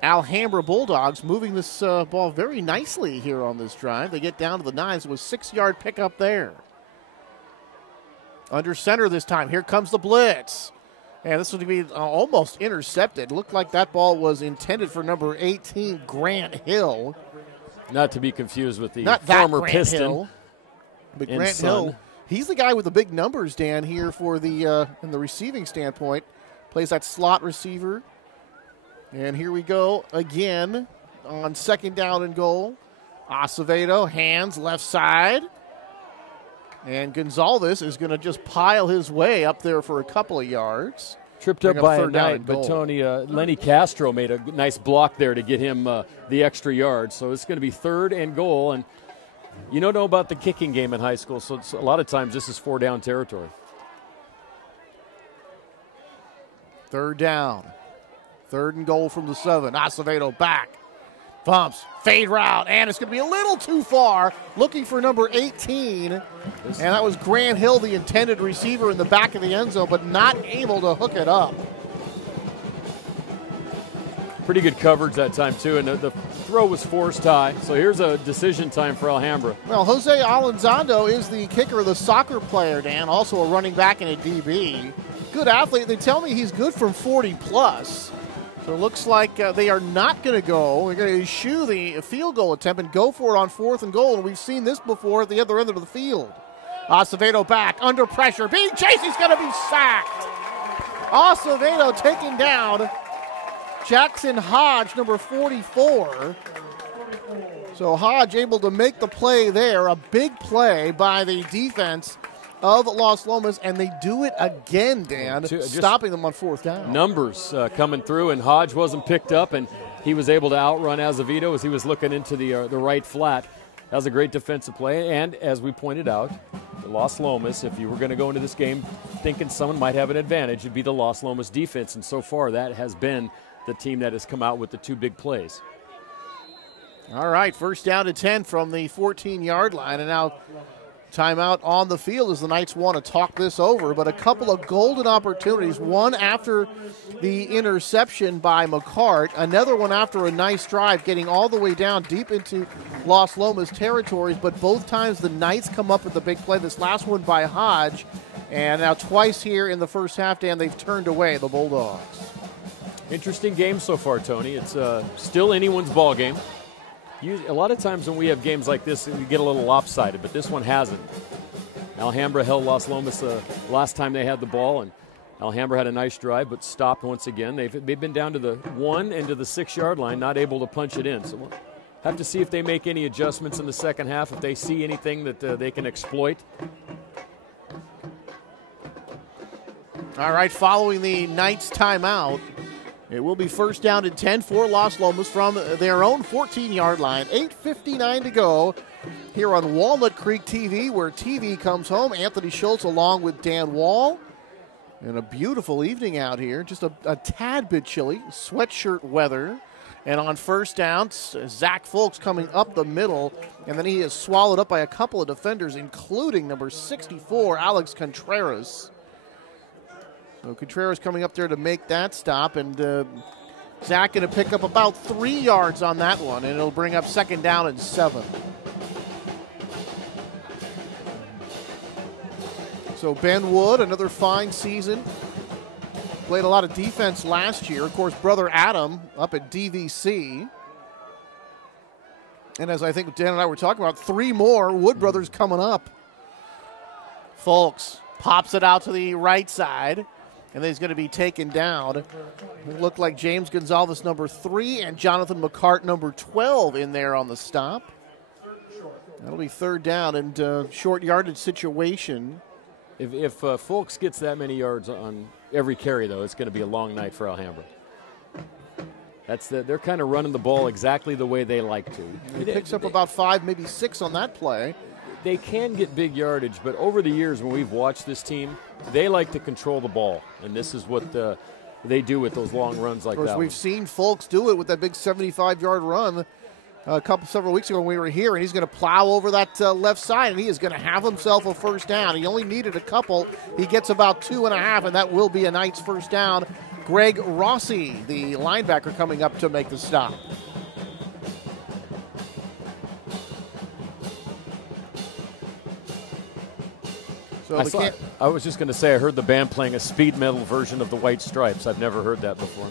Alhambra Bulldogs, moving this ball very nicely here on this drive. They get down to the 9, so it was a 6-yard pickup there. Under center this time. Here comes the blitz. And this would be almost intercepted. Looked like that ball was intended for number 18, Grant Hill. Not to be confused with the Not former Grant Piston. Hill, but Grant Hill, he's the guy with the big numbers, Dan, here for the in the receiving standpoint. Plays that slot receiver. And here we go again on 2nd down and goal. Acevedo, hands left side. And Gonzalez is going to just pile his way up there for a couple of yards. Tripped up by a night, but Tony, Lenny Castro made a nice block there to get him the extra yard. So it's going to be 3rd and goal. And you don't know about the kicking game in high school, so a lot of times this is 4-down territory. 3rd down. 3rd and goal from the 7. Acevedo back. Bumps, fade route, and it's going to be a little too far. Looking for number 18, and that was Grant Hill, the intended receiver in the back of the end zone, but not able to hook it up. Pretty good coverage that time, too, and the throw was forced high. So here's a decision time for Alhambra. Well, Jose Alonzando is the kicker, the soccer player, Dan, also a running back and a DB. Good athlete. They tell me he's good from 40-plus. So it looks like they are not going to go. They're going to eschew the field goal attempt and go for it on 4th and goal. And we've seen this before at the other end of the field. Acevedo back, under pressure, being chased. He's going to be sacked. Acevedo taking down Jackson Hodge, number 44. So Hodge able to make the play there. A big play by the defense of Las Lomas, and they do it again, Dan, stopping them on 4th down. Numbers coming through, and Hodge wasn't picked up, and he was able to outrun Acevedo as he was looking into the right flat. That was a great defensive play, and as we pointed out, the Las Lomas, if you were going to go into this game thinking someone might have an advantage, it'd be the Las Lomas defense, and so far that has been the team that has come out with the 2 big plays. All right, first down to 10 from the 14-yard line, and now timeout on the field as the Knights want to talk this over, but a couple of golden opportunities, one after the interception by McCart, another one after a nice drive getting all the way down deep into Las Lomas territories, but both times the Knights come up with the big play. This last one by Hodge, and now twice here in the first half, Dan, they've turned away the Bulldogs. Interesting game so far, Tony. It's still anyone's ball game. A lot of times when we have games like this, we get a little lopsided, but this one hasn't. Alhambra held Las Lomas last time they had the ball, and Alhambra had a nice drive, but stopped once again. They've been down to the 1 and to the 6-yard line, not able to punch it in. So we'll have to see if they make any adjustments in the second half, if they see anything that they can exploit. All right, following the Knights timeout, it will be first down and 10 for Las Lomas from their own 14-yard line. 8:59 to go here on Walnut Creek TV, where TV comes home. Anthony Schultz along with Dan Wall. And a beautiful evening out here. Just a tad bit chilly. Sweatshirt weather. And on first down, Zach Folks coming up the middle. And then he is swallowed up by a couple of defenders, including number 64, Alex Contreras. So Contreras coming up there to make that stop, and Zach going to pick up about 3 yards on that one, and it'll bring up second down and 7. So Ben Wood, another fine season. Played a lot of defense last year. Of course, brother Adam up at DVC. And as I think Dan and I were talking about, 3 more Wood brothers coming up. Folks pops it out to the right side. And then he's going to be taken down. It looked like James Gonzalez, number 3, and Jonathan McCart, number 12, in there on the stop. That'll be third down and short yardage situation. If Folks gets that many yards on every carry, though, it's going to be a long night for Alhambra. They're kind of running the ball exactly the way they like to. He picks up about 5, maybe 6 on that play. They can get big yardage, but over the years when we've watched this team, they like to control the ball, and this is what they do with those long runs like that. Of course, we've seen Folks do it with that big 75-yard run several weeks ago when we were here, and he's going to plow over that left side, and he is going to have himself a first down. He only needed a couple. He gets about 2.5, and that will be a Knights first down. Greg Rossi, the linebacker, coming up to make the stop. So I was just going to say, I heard the band playing a speed metal version of the White Stripes. I've never heard that before.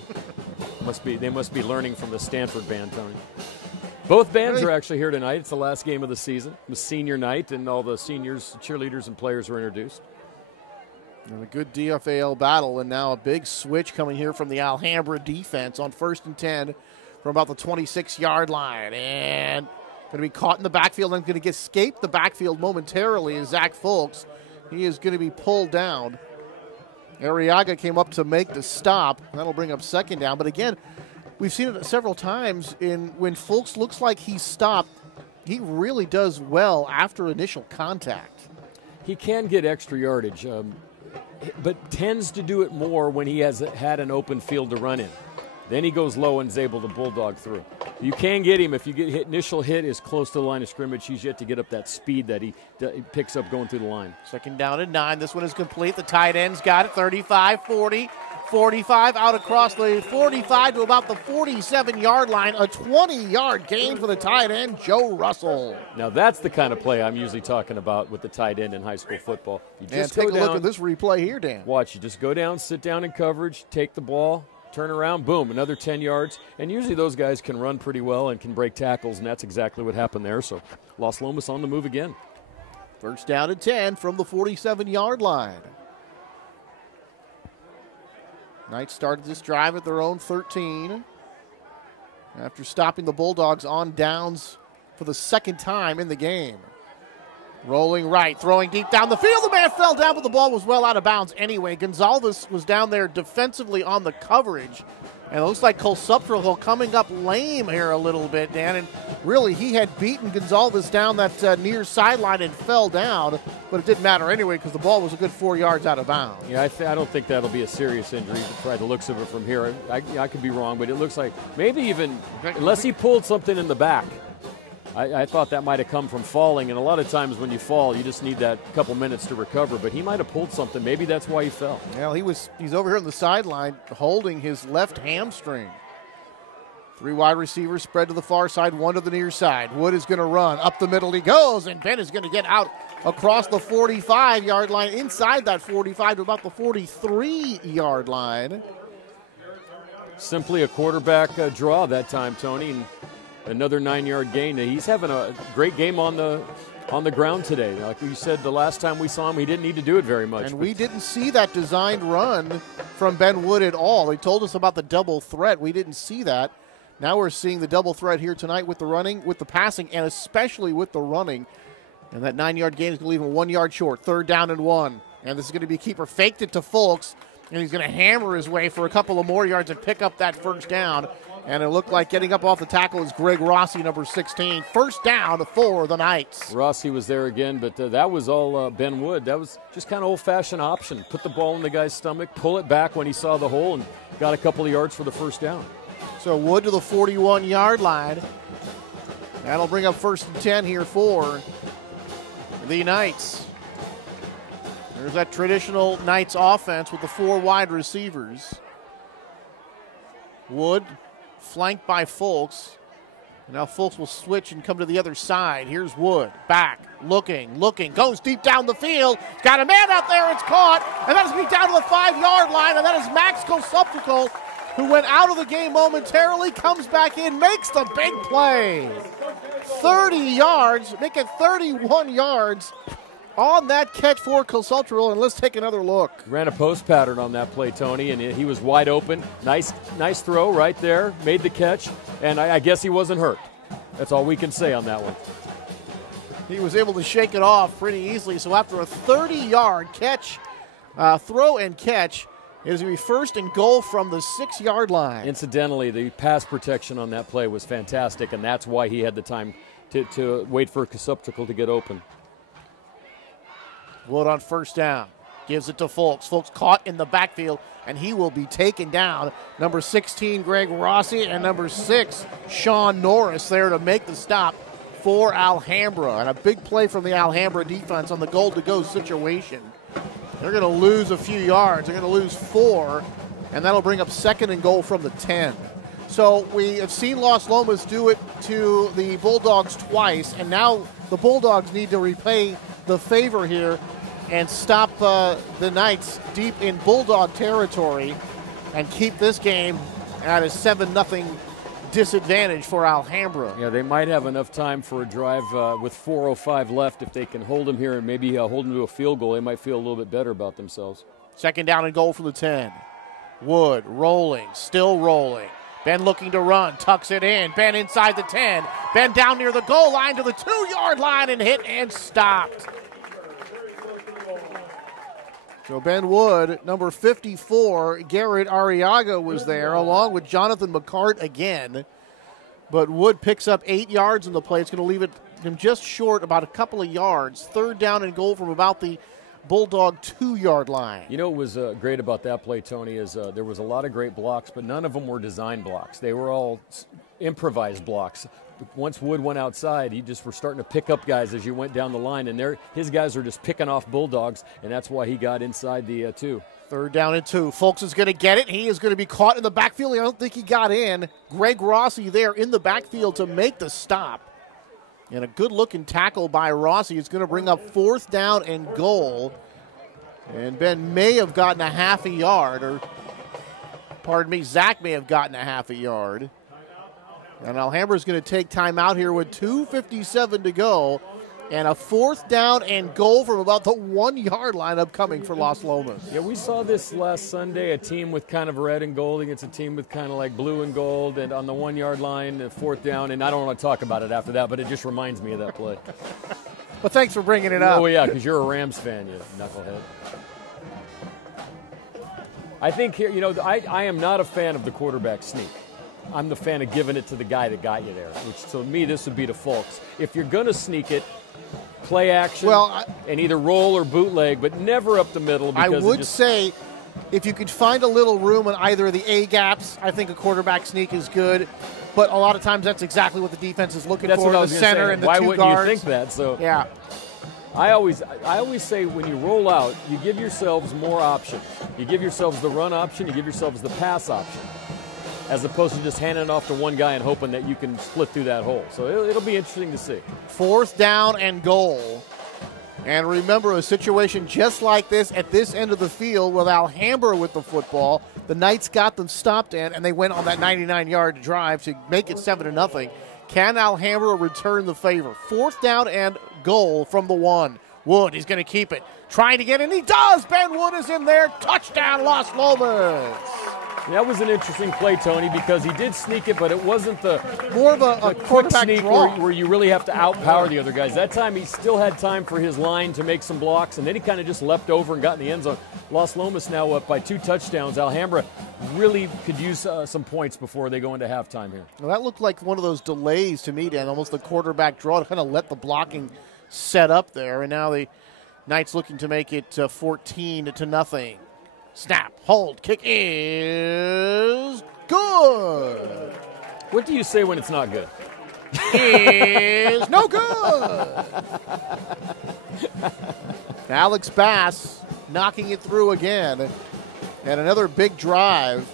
They must be learning from the Stanford band, Tony. Both bands are actually here tonight. It's the last game of the season. It was senior night, and all the seniors, cheerleaders, and players were introduced. And a good DFAL battle, and now a big switch coming here from the Alhambra defense on first and 10 from about the 26-yard line. And going to be caught in the backfield and going to escape the backfield momentarily is Zach Folks. He is going to be pulled down. Arriaga came up to make the stop. That'll bring up second down. But again, we've seen it several times when Folks looks like he's stopped, he really does well after initial contact. He can get extra yardage, but tends to do it more when he has had an open field to run in. Then he goes low and is able to bulldog through. You can get him if you get initial hit is close to the line of scrimmage. He's yet to get up that speed that he picks up going through the line. Second down and 9. This one is complete. The tight end's got it. 35, 40, 45 out across the 45 to about the 47-yard line. A 20-yard gain for the tight end, Joe Russell. Now that's the kind of play I'm usually talking about with the tight end in high school football. You just take a look at this replay here, Dan. Watch. You just go down, sit down in coverage, take the ball, turn around, boom, another 10 yards. And usually those guys can run pretty well and can break tackles, and that's exactly what happened there. So Las Lomas on the move again. First down and 10 from the 47-yard line. Knights started this drive at their own 13 after stopping the Bulldogs on downs for the second time in the game. Rolling right, throwing deep down the field. The man fell down, but the ball was well out of bounds anyway. Gonzalez was down there defensively on the coverage. And it looks like Colsuptril coming up lame here a little bit, Dan. And really, he had beaten Gonzalez down that near sideline and fell down. But it didn't matter anyway because the ball was a good 4 yards out of bounds. Yeah, I don't think that'll be a serious injury by the looks of it from here. I could be wrong, but it looks like maybe even, unless he pulled something in the back. I thought that might have come from falling, and a lot of times when you fall, you just need that couple minutes to recover, but he might have pulled something. Maybe that's why he fell. Well, he's over here on the sideline holding his left hamstring. 3 wide receivers spread to the far side, 1 to the near side. Wood is going to run. Up the middle he goes, and Ben is going to get out across the 45-yard line, inside that 45 to about the 43-yard line. Simply a quarterback draw that time, Tony, and another 9-yard gain. He's having a great game on the ground today. Like you said, the last time we saw him, he didn't need to do it very much. And we didn't see that designed run from Ben Wood at all. They told us about the double threat. We didn't see that. Now we're seeing the double threat here tonight with the running, with the passing, and especially with the running. And that 9-yard gain is going to leave him 1 yard short. 3rd down and 1. And this is going to be keeper faked it to Fulks, and he's going to hammer his way for a couple of more yards and pick up that 1st down. And it looked like getting up off the tackle is Greg Rossi, number 16. 1st down for the Knights. Rossi was there again, but that was all Ben Wood. That was just kind of old-fashioned option. Put the ball in the guy's stomach, pull it back when he saw the hole, and got a couple of yards for the 1st down. So Wood to the 41-yard line. That'll bring up 1st and 10 here for the Knights. There's that traditional Knights offense with the 4 wide receivers. Wood flanked by Fulks. Now Fulks will switch and come to the other side. Here's Wood, back, looking, goes deep down the field. Got a man out there, it's caught, and that is beat down to the 5-yard line, and that is Max Kosupchikal, who went out of the game momentarily, comes back in, makes the big play. 30 yards, make it 31 yards on that catch for Kosupchikal, and let's take another look. Ran a post pattern on that play, Tony, and he was wide open. Nice throw right there, made the catch, and I guess he wasn't hurt. That's all we can say on that one. He was able to shake it off pretty easily, so after a 30-yard catch, throw and catch, it is going to be 1st and goal from the 6-yard line. Incidentally, the pass protection on that play was fantastic, and that's why he had the time to wait for Kosupchikal to get open. Wood on 1st down. Gives it to Fulks. Fulks caught in the backfield, and he will be taken down. Number 16, Greg Rossi, and number 6, Sean Norris there to make the stop for Alhambra. And a big play from the Alhambra defense on the goal-to-go situation. They're going to lose a few yards. They're going to lose 4, and that'll bring up 2nd and goal from the 10. So we have seen Las Lomas do it to the Bulldogs twice, and now the Bulldogs need to repay the favor here and stop the Knights deep in Bulldog territory and keep this game at a 7-0 disadvantage for Alhambra. Yeah, they might have enough time for a drive with 4:05 left. If they can hold him here and maybe hold him to a field goal, they might feel a little bit better about themselves. 2nd down and goal for the 10. Wood rolling, still rolling. Ben looking to run, tucks it in. Ben inside the 10. Ben down near the goal line to the 2-yard line and hit and stopped. So Ben Wood, number 54, Garrett Arriaga was there, along with Jonathan McCart again. But Wood picks up 8 yards in the play. It's going to leave him just short, about a couple of yards. 3rd down and goal from about the Bulldog 2-yard line. You know what was great about that play, Tony, is there was a lot of great blocks, but none of them were design blocks. They were all improvised blocks. Once Wood went outside, he just were starting to pick up guys as you went down the line, and his guys were just picking off Bulldogs, and that's why he got inside the 2. 3rd down and 2. Fulks is going to get it. He is going to be caught in the backfield. I don't think he got in. Greg Rossi there in the backfield to make the stop. And a good-looking tackle by Rossi is going to bring up 4th down and goal. And Ben may have gotten a half a yard, or pardon me, Zach may have gotten a half a yard. And Alhambra's going to take time out here with 2:57 to go. And a 4th down and goal from about the 1-yard line upcoming for Las Lomas. Yeah, we saw this last Sunday, a team with kind of red and gold against a team with kind of like blue and gold, and on the 1-yard line, 4th down, and I don't want to talk about it after that, but it just reminds me of that play. But thanks for bringing it up. Oh, yeah, because you're a Rams fan, you knucklehead. I think here, I am not a fan of the quarterback sneak. I'm the fan of giving it to the guy that got you there. So to me, this would be to Fulks. If you're going to sneak it, play action and either roll or bootleg, but never up the middle. I would say if you could find a little room in either of the A gaps, I think a quarterback sneak is good. but a lot of times that's exactly what the defense is looking That's for, what I the was gonna center say. and the Why two wouldn't guards. you think that? So Yeah. I always say when you roll out, you give yourselves more options. You give yourselves the run option, you give yourselves the pass option, as opposed to just handing it off to one guy and hoping that you can split through that hole. So it'll be interesting to see. 4th down and goal. And remember, a situation just like this at this end of the field with Alhambra with the football, the Knights got them stopped in, and they went on that 99-yard drive to make it 7-0. Can Alhambra return the favor? 4th down and goal from the 1. Wood, he's going to keep it. Trying to get in. He does. Ben Wood is in there. Touchdown, Las Lomas. That was an interesting play, Tony, because he did sneak it, but it wasn't the more of a quick sneak where you really have to outpower the other guys. That time he still had time for his line to make some blocks, and then he kind of just leapt over and got in the end zone. Las Lomas now up by 2 touchdowns. Alhambra really could use some points before they go into halftime here. Well, that looked like one of those delays to me, Dan, almost the quarterback draw to kind of let the blocking set up there, and now the Knights looking to make it 14-0. Snap, hold, kick is good. What do you say when it's not good? Is no good. Alex Bass knocking it through again. And another big drive.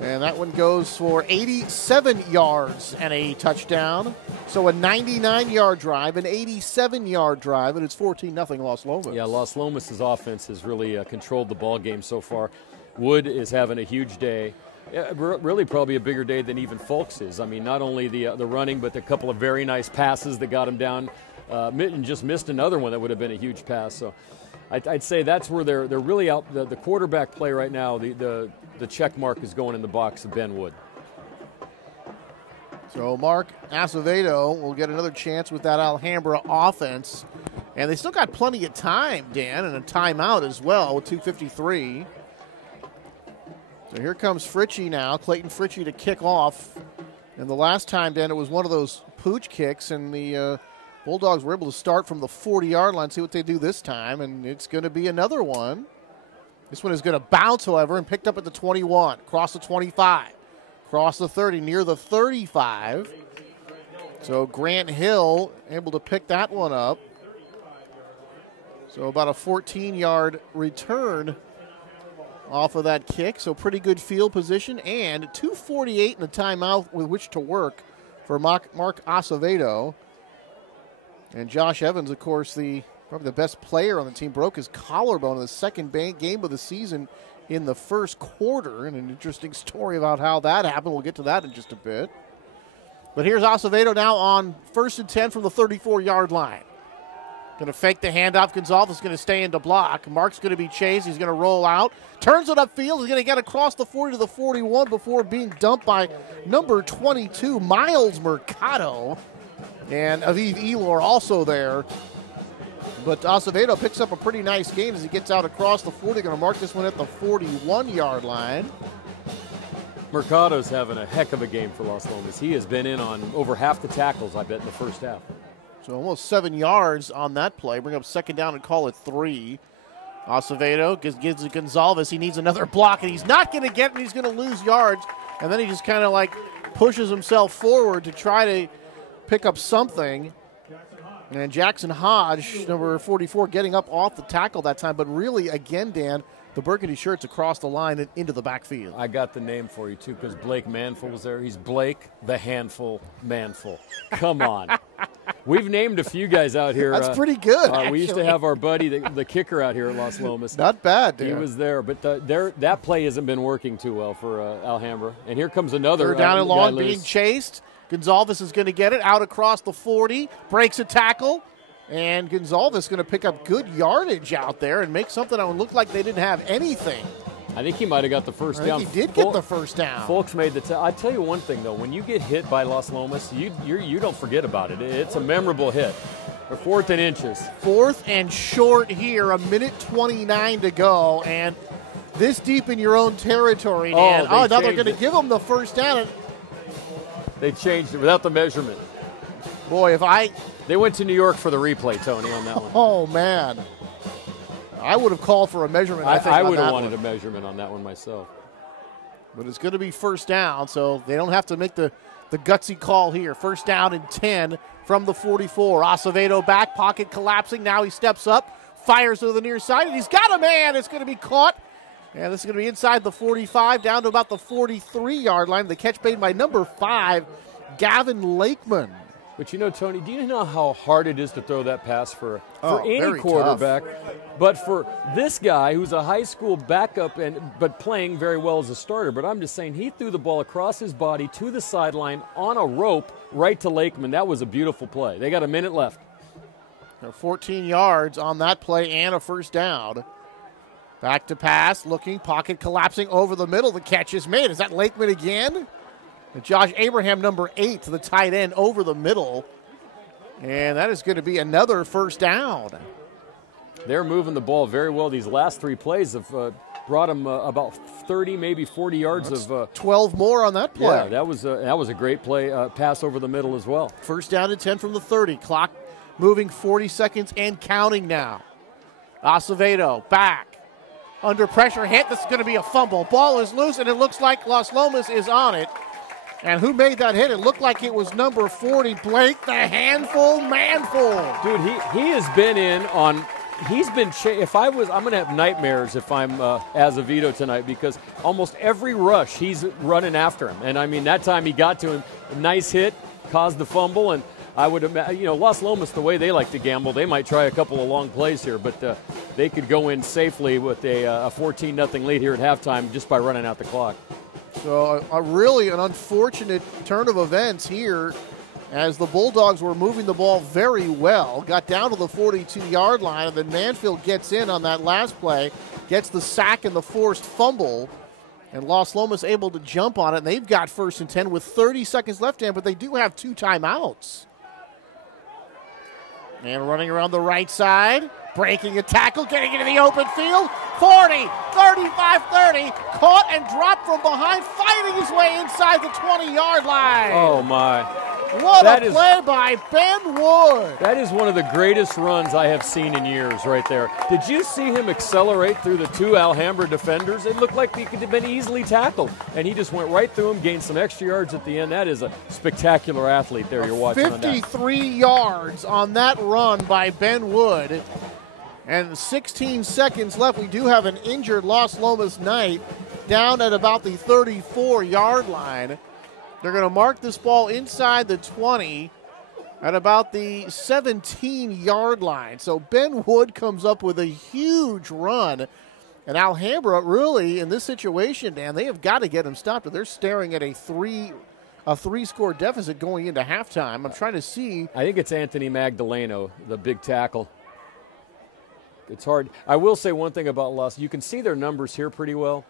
And that one goes for 87 yards and a touchdown. So a 99-yard drive, an 87-yard drive, and it's 14-0 Las Lomas. Yeah, Las Lomas' offense has really controlled the ball game so far. Wood is having a huge day. Really probably a bigger day than even Fulks is. I mean, not only the running, but a couple of very nice passes that got him down. Mitten just missed another one that would have been a huge pass. So I'd say that's where they're really out. The quarterback play right now, the check mark is going in the box of Ben Wood. So Mark Acevedo will get another chance with that Alhambra offense. And they still got plenty of time, Dan, and a timeout as well with 2:53. So here comes Fritchie now, Clayton Fritchie to kick off. And the last time, Dan, it was one of those pooch kicks, and the Bulldogs were able to start from the 40-yard line, see what they do this time, and it's going to be another one. This one is going to bounce, however, and picked up at the 21, across the 25, across the 30, near the 35. So Grant Hill able to pick that one up. So about a 14-yard return off of that kick. So pretty good field position, and 2:48 in the timeout with which to work for Mark Acevedo. And Josh Evans, of course, probably the best player on the team, broke his collarbone in the second game of the season in the first quarter. And an interesting story about how that happened. We'll get to that in just a bit. But here's Acevedo now on 1st and 10 from the 34-yard line. Going to fake the handoff. Gonzalez is going to stay in to block. Mark's going to be chased. He's going to roll out. Turns it upfield. He's going to get across the 40 to the 41 before being dumped by number 22, Miles Mercado. And Aviv Elor also there. But Acevedo picks up a pretty nice gain as he gets out across the 40. Going to mark this one at the 41-yard line. Mercado's having a heck of a game for Las Lomas. He has been in on over half the tackles, I bet, in the first half. So almost 7 yards on that play. Bring up 2nd down and call it 3. Acevedo gives it Gonzalez. He needs another block, and he's not going to get it. He's going to lose yards. And then he just kind of like pushes himself forward to try to pick up something. And Jackson Hodge, number 44, getting up off the tackle that time. But really, again, Dan, the burgundy shirts across the line and into the backfield. I got the name for you, too, because Blake Manful was there. He's Blake the Handful Manful. Come on. We've named a few guys out here. That's pretty good, we used to have our buddy, the kicker out here at Las Lomas. Not bad, Dan. He was there, but that play hasn't been working too well for Alhambra. And here comes another. They're down and long, being chased. Gonzalez is going to get it out across the 40, breaks a tackle, and Gonzalez is going to pick up good yardage out there and make something that would look like they didn't have anything. I think he might have got the first down. He did get the first down. Folks made the I tell you one thing, though. When you get hit by Las Lomas, you don't forget about it. It's a memorable hit. They're 4th and inches. 4th and short here, 1:29 to go, and this deep in your own territory, Dan. Now they're going to give them the first down. They changed it without the measurement. Boy, They went to New York for the replay, Tony, on that one. Oh, man. I would have called for a measurement, I think, I would have wanted a measurement on that one myself. But it's going to be first down, so they don't have to make the gutsy call here. First down and 10 from the 44. Acevedo back, pocket collapsing. Now he steps up, fires to the near side, and he's got a man. It's going to be caught. And this is going to be inside the 45, down to about the 43-yard line. The catch made by number 5, Gavin Lakeman. But you know, Tony, do you know how hard it is to throw that pass for any quarterback? Tough. But for this guy who's a high school backup but playing very well as a starter, but I'm just saying he threw the ball across his body to the sideline on a rope right to Lakeman. That was a beautiful play. They got a minute left. 14 yards on that play and a first down. Back to pass, looking, pocket collapsing over the middle. The catch is made. Is that Lakeman again? And Josh Abraham, number 8, to the tight end over the middle. And that is going to be another first down. They're moving the ball very well. These last 3 plays have brought them about 30, maybe 40 yards of 12 more on that play. Yeah, that was a great play, pass over the middle as well. First down and 10 from the 30. Clock moving 40 seconds and counting now. Acevedo back. Under pressure, hit. This is going to be a fumble. Ball is loose, and it looks like Las Lomas is on it. And who made that hit? It looked like it was number 40, Blake, the handful manful. Dude, he has been in on – he's been – I'm going to have nightmares if I'm Azevedo tonight, because almost every rush he's running after him. And, I mean, that time he got to him, a nice hit, caused the fumble, and I would imagine, Las Lomas, the way they like to gamble, they might try a couple of long plays here, but they could go in safely with a 14-0 lead here at halftime just by running out the clock. So really an unfortunate turn of events here as the Bulldogs were moving the ball very well. Got down to the 42-yard line, and then Manfield gets in on that last play, gets the sack and the forced fumble, and Las Lomas able to jump on it, and they've got first and 10 with 30 seconds left in, but they do have 2 timeouts. And running around the right side, breaking a tackle, getting into the open field. 40, 35, 30, caught and dropped from behind, fighting his way inside the 20-yard line. Oh, my. What a play by Ben Wood. That is one of the greatest runs I have seen in years right there. Did you see him accelerate through the 2 Alhambra defenders? It looked like he could have been easily tackled, and he just went right through him, gained some extra yards at the end. That is a spectacular athlete there you're watching on that. 53 yards on that run by Ben Wood. And 16 seconds left. We do have an injured Las Lomas Knight down at about the 34-yard line. They're going to mark this ball inside the 20 at about the 17-yard line. So Ben Wood comes up with a huge run. And Alhambra really, in this situation, Dan, they have got to get him stopped. They're staring at a three-score deficit going into halftime. I'm trying to see. I think it's Anthony Magdaleno, the big tackle. It's hard. I will say one thing about Las. You can see their numbers here pretty well.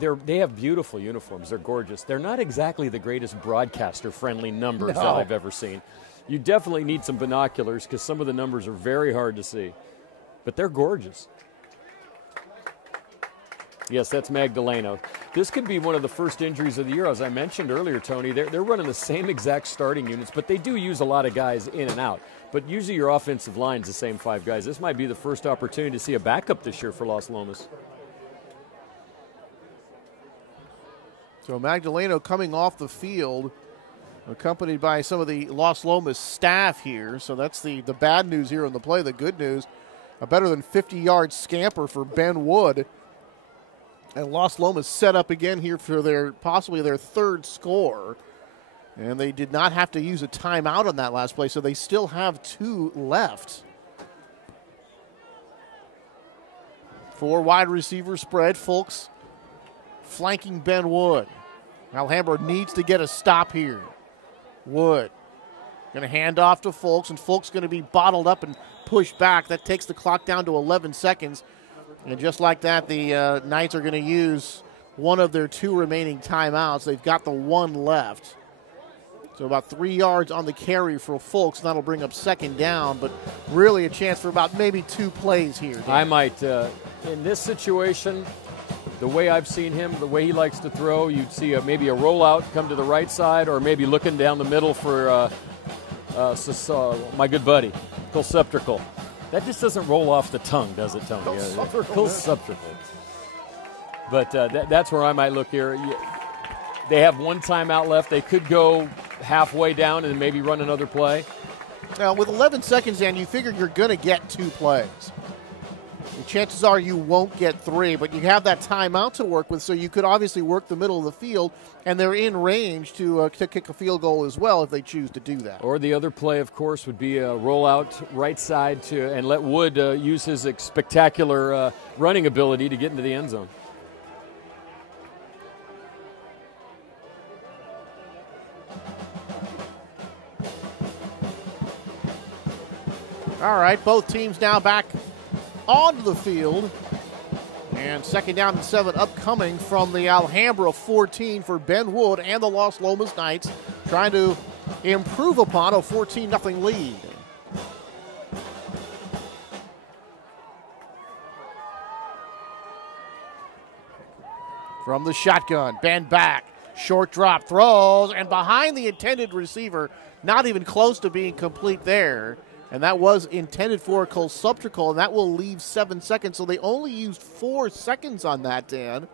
They have beautiful uniforms. They're gorgeous. They're not exactly the greatest broadcaster-friendly numbers that I've ever seen. You definitely need some binoculars because some of the numbers are very hard to see. But they're gorgeous. Yes, that's Magdaleno. This could be one of the first injuries of the year. As I mentioned earlier, Tony, they're running the same exact starting units, but they do use a lot of guys in and out. But usually your offensive line's the same 5 guys. This might be the first opportunity to see a backup this year for Las Lomas. So Magdaleno coming off the field, accompanied by some of the Las Lomas staff here. So that's the bad news here on the play. The good news, a better than 50-yard scamper for Ben Wood. And Las Lomas set up again here for possibly their 3rd score. And they did not have to use a timeout on that last play, so they still have 2 left. 4 wide receiver spread. Fulks flanking Ben Wood. Alhambra needs to get a stop here. Wood going to hand off to Fulks, and Fulks going to be bottled up and pushed back. That takes the clock down to 11 seconds. And just like that, the Knights are going to use one of their 2 remaining timeouts. They've got the 1 left. So about 3 yards on the carry for Fulks. That'll bring up 2nd down, but really a chance for about maybe 2 plays here. Dan. I might, in this situation, the way I've seen him, the way he likes to throw, you'd see maybe a rollout come to the right side, or maybe looking down the middle for my good buddy, Colceptrical. That just doesn't roll off the tongue, does it, Tony? Colceptrical. Colceptrical. But that's where I might look here. They have one timeout left. They could go halfway down and maybe run another play. Now, with 11 seconds in, you figure you're going to get 2 plays. The chances are you won't get 3, but you have that timeout to work with, so you could obviously work the middle of the field, and they're in range to kick a field goal as well if they choose to do that. Or the other play, of course, would be a rollout right side and let Wood use his spectacular running ability to get into the end zone. All right, both teams now back onto the field. And 2nd down and 7 upcoming from the Alhambra 14 for Ben Wood and the Las Lomas Knights, trying to improve upon a 14-0 lead. From the shotgun, Ben back, short drop, throws, and behind the intended receiver, not even close to being complete there. And that was intended for a Colsubtrical, and that will leave 7 seconds. So they only used 4 seconds on that, Dan,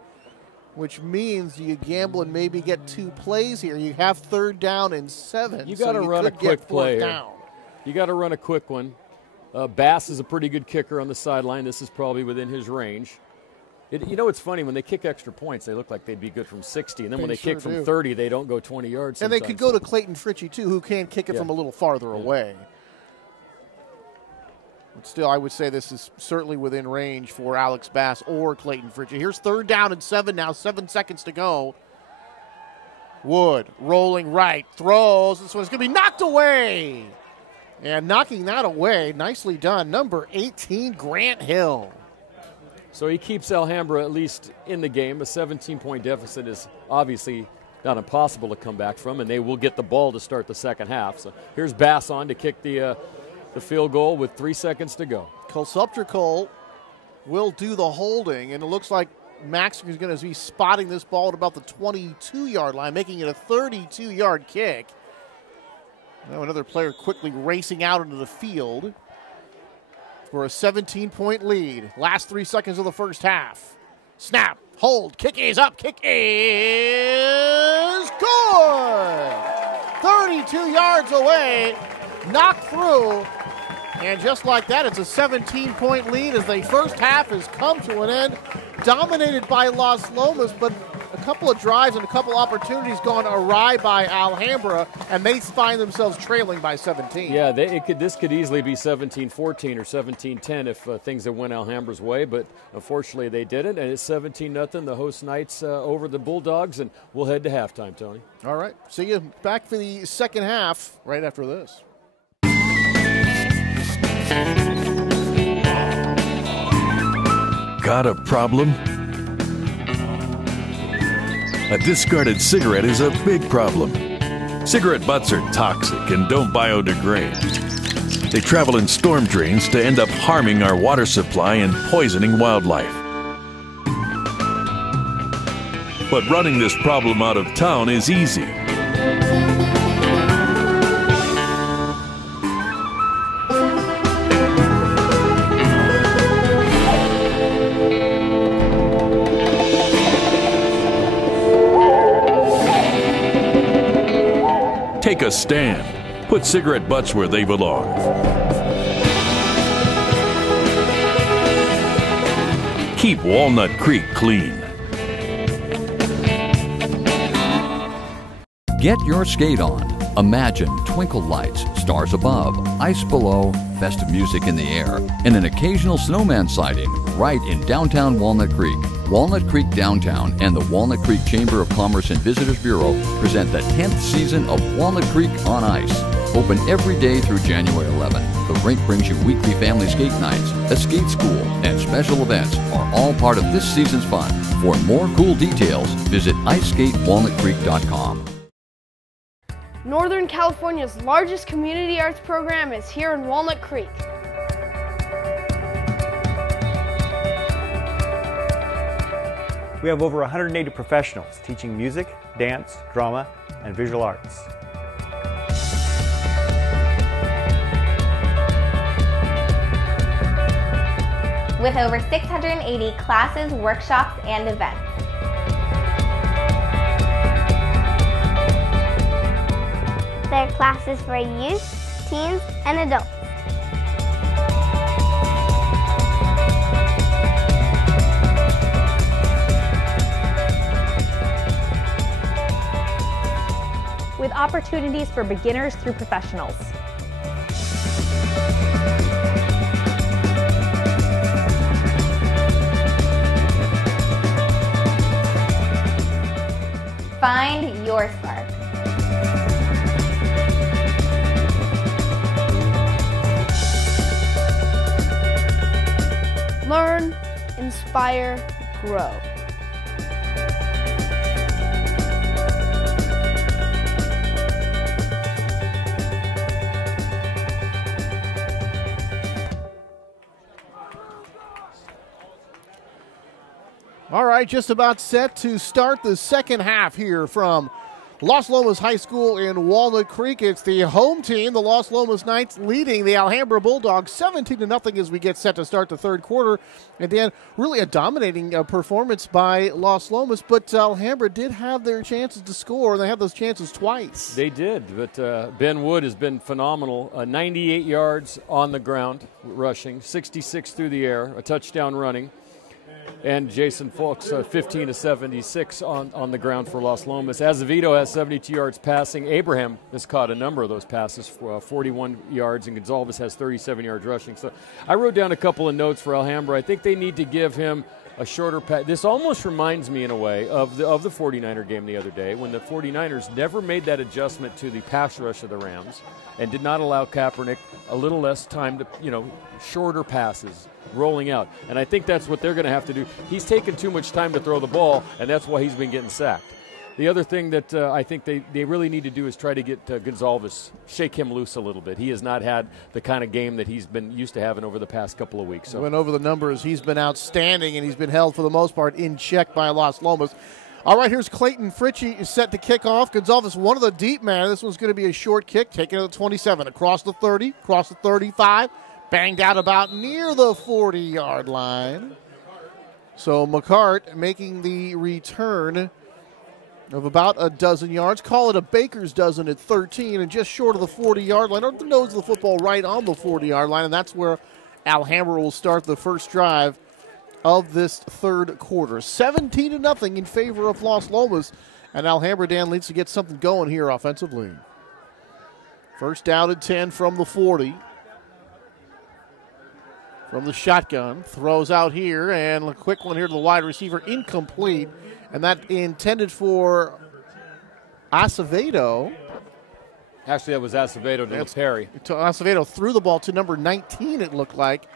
which means you gamble and maybe get 2 plays here. You have 3rd down and 7. You got to run a quick play here. You got to run a quick one. Bass is a pretty good kicker on the sideline. This is probably within his range. You know, it's funny, when they kick extra points, they look like they'd be good from 60, and then when they kick from 30, they don't go 20 yards. And they could go to Clayton Fritchie, too, who can kick it from a little farther away. But still, I would say this is certainly within range for Alex Bass or Clayton Fritchie. Here's 3rd down and 7 now, 7 seconds to go. Wood rolling right, throws. This one's going to be knocked away. And knocking that away, nicely done, number 18, Grant Hill. So he keeps Alhambra at least in the game. A 17-point deficit is obviously not impossible to come back from, and they will get the ball to start the second half. So here's Bass on to kick the field goal with 3 seconds to go. Colsubtrical will do the holding, and it looks like Max is going to be spotting this ball at about the 22-yard line, making it a 32-yard kick. Now another player quickly racing out into the field for a 17-point lead. Last 3 seconds of the first half. Snap, hold, kick is up, kick is good! 32 yards away, knocked through. And just like that, it's a 17-point lead as the first half has come to an end. Dominated by Las Lomas, but a couple of drives and a couple opportunities gone awry by Alhambra, and they find themselves trailing by 17. Yeah, this could easily be 17-14 or 17-10 if things had went Alhambra's way, but unfortunately they didn't, and it's 17-0. The host Knights over the Bulldogs, and we'll head to halftime, Tony. All right, see you back for the second half right after this. Got a problem? A discarded cigarette is a big problem. Cigarette butts are toxic and don't biodegrade. They travel in storm drains to end up harming our water supply and poisoning wildlife. But running this problem out of town is easy. Take a stand. Put cigarette butts where they belong. Keep Walnut Creek clean. Get your skate on. Imagine twinkle lights, stars above, ice below, festive music in the air, and an occasional snowman sighting right in downtown Walnut Creek. Walnut Creek Downtown and the Walnut Creek Chamber of Commerce and Visitors Bureau present the 10th season of Walnut Creek on Ice. Open every day through January 11. The rink brings you weekly family skate nights, a skate school, and special events are all part of this season's fun. For more cool details, visit iceskatewalnutcreek.com. Northern California's largest community arts program is here in Walnut Creek. We have over 180 professionals teaching music, dance, drama, and visual arts. With over 680 classes, workshops, and events. classes for youth, teens, and adults. With opportunities for beginners through professionals. Find your spark. Learn, inspire, grow. All right, just about set to start the second half here from Las Lomas High School in Walnut Creek. It's the home team, the Las Lomas Knights, leading the Alhambra Bulldogs 17-0 as we get set to start the third quarter. And Dan, really a dominating performance by Las Lomas, but Alhambra did have their chances to score. They had those chances twice. They did, but Ben Wood has been phenomenal. 98 yards on the ground rushing, 66 through the air, a touchdown running. And Jason Fulks, 15 to 76 on the ground for Las Lomas. Azevedo has 72 yards passing. Abraham has caught a number of those passes, for 41 yards, and Gonzalez has 37 yards rushing. So I wrote down a couple of notes for Alhambra. I think they need to give him a shorter pass. This almost reminds me in a way of the 49er game the other day, when the 49ers never made that adjustment to the pass rush of the Rams and did not allow Kaepernick a little less time to, shorter passes rolling out. And I think that's what they're going to have to do. He's taken too much time to throw the ball, and that's why he's been getting sacked. The other thing that I think they really need to do is try to get Gonzalez, shake him loose a little bit. He has not had the kind of game that he's been used to having over the past couple of weeks. So went over the numbers. He's been outstanding, and he's been held for the most part in check by Las Lomas. All right, here's Clayton Fritchie is set to kick off. Gonzalez, one of the deep man. This one's going to be a short kick, taking it to the 27, across the 30, across the 35, banged out about near the 40-yard line. So McCart making the return of about a dozen yards. Call it a baker's dozen at 13 and just short of the 40-yard line, or the nose of the football right on the 40-yard line, and that's where Alhambra will start the first drive of this third quarter. 17-0 in favor of Las Lomas, and Alhambra, Dan, needs to get something going here offensively. First down and 10 from the 40. From the shotgun, throws out here, and a quick one here to the wide receiver, incomplete, and that intended for Acevedo. Actually, that was Acevedo to Perry. Acevedo threw the ball to number 19, it looked like.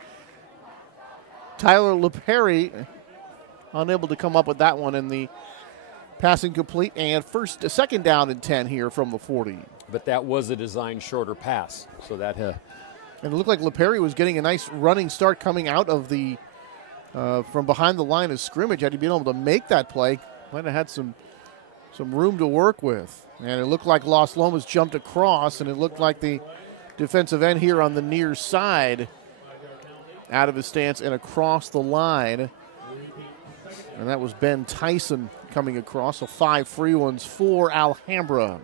Tyler LePerry unable to come up with that one, and the pass incomplete, and second down and 10 here from the 40. But that was a designed shorter pass, so that and it looked like LePerry was getting a nice running start coming out of the from behind the line of scrimmage. Had he been able to make that play, might have had some room to work with. And it looked like Las Lomas jumped across, and it looked like the defensive end here on the near side out of his stance and across the line. And that was Ben Tyson coming across. So 5 free ones for Alhambra.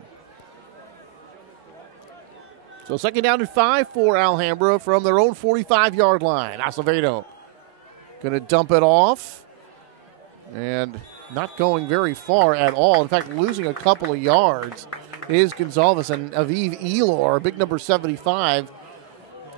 So second down and 5 for Alhambra from their own 45-yard line. Acevedo going to dump it off. And not going very far at all. In fact, losing a couple of yards is Gonzalez, and Aviv Elor, big number 75,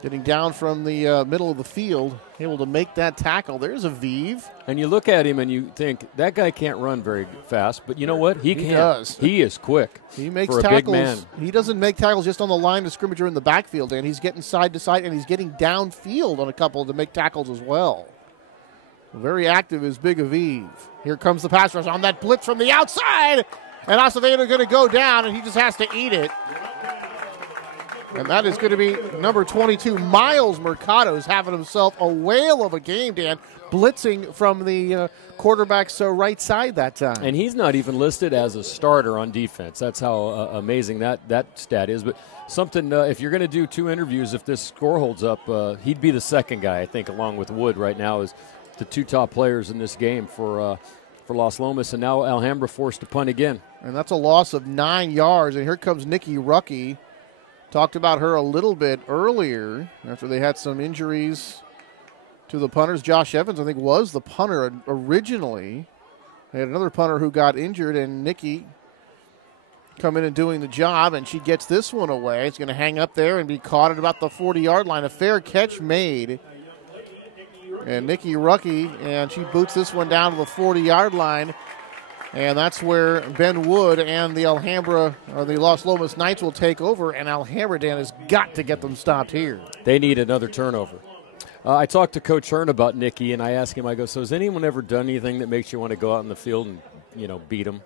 getting down from the middle of the field, able to make that tackle. There's Aviv. And you look at him and you think, that guy can't run very fast, but you know what? He can. Does. He is quick. He makes for a tackles. Big man. He doesn't make tackles just on the line of scrimmage or in the backfield, and he's getting side to side, and he's getting downfield on a couple to make tackles as well. Very active is Big Aviv. Here comes the pass rush on that blitz from the outside, and Acevedo going to go down, and he just has to eat it. And that is going to be number 22, Miles Mercado, is having himself a whale of a game, Dan, blitzing from the quarterback's right side that time. And he's not even listed as a starter on defense. That's how amazing that stat is. But something, if you're going to do 2 interviews, if this score holds up, he'd be the second guy, I think, along with Wood right now, is the 2 top players in this game for Las Lomas. And now Alhambra forced to punt again. And that's a loss of 9 yards. And here comes Nicky Rucky Talked about her a little bit earlier after they had some injuries to the punters. Josh Evans, I think, was the punter originally. They had another punter who got injured, and Nikki come in and doing the job, and she gets this one away. It's going to hang up there and be caught at about the 40-yard line. A fair catch made. And Nikki Rucky, and she boots this one down to the 40-yard line. And that's where Ben Wood and the Las Lomas Knights will take over, and Alhambra, Dan, has got to get them stopped here. They need another turnover. I talked to Coach Hearn about Nikki, and I asked him, I go, so has anyone ever done anything that makes you want to go out in the field and, beat them?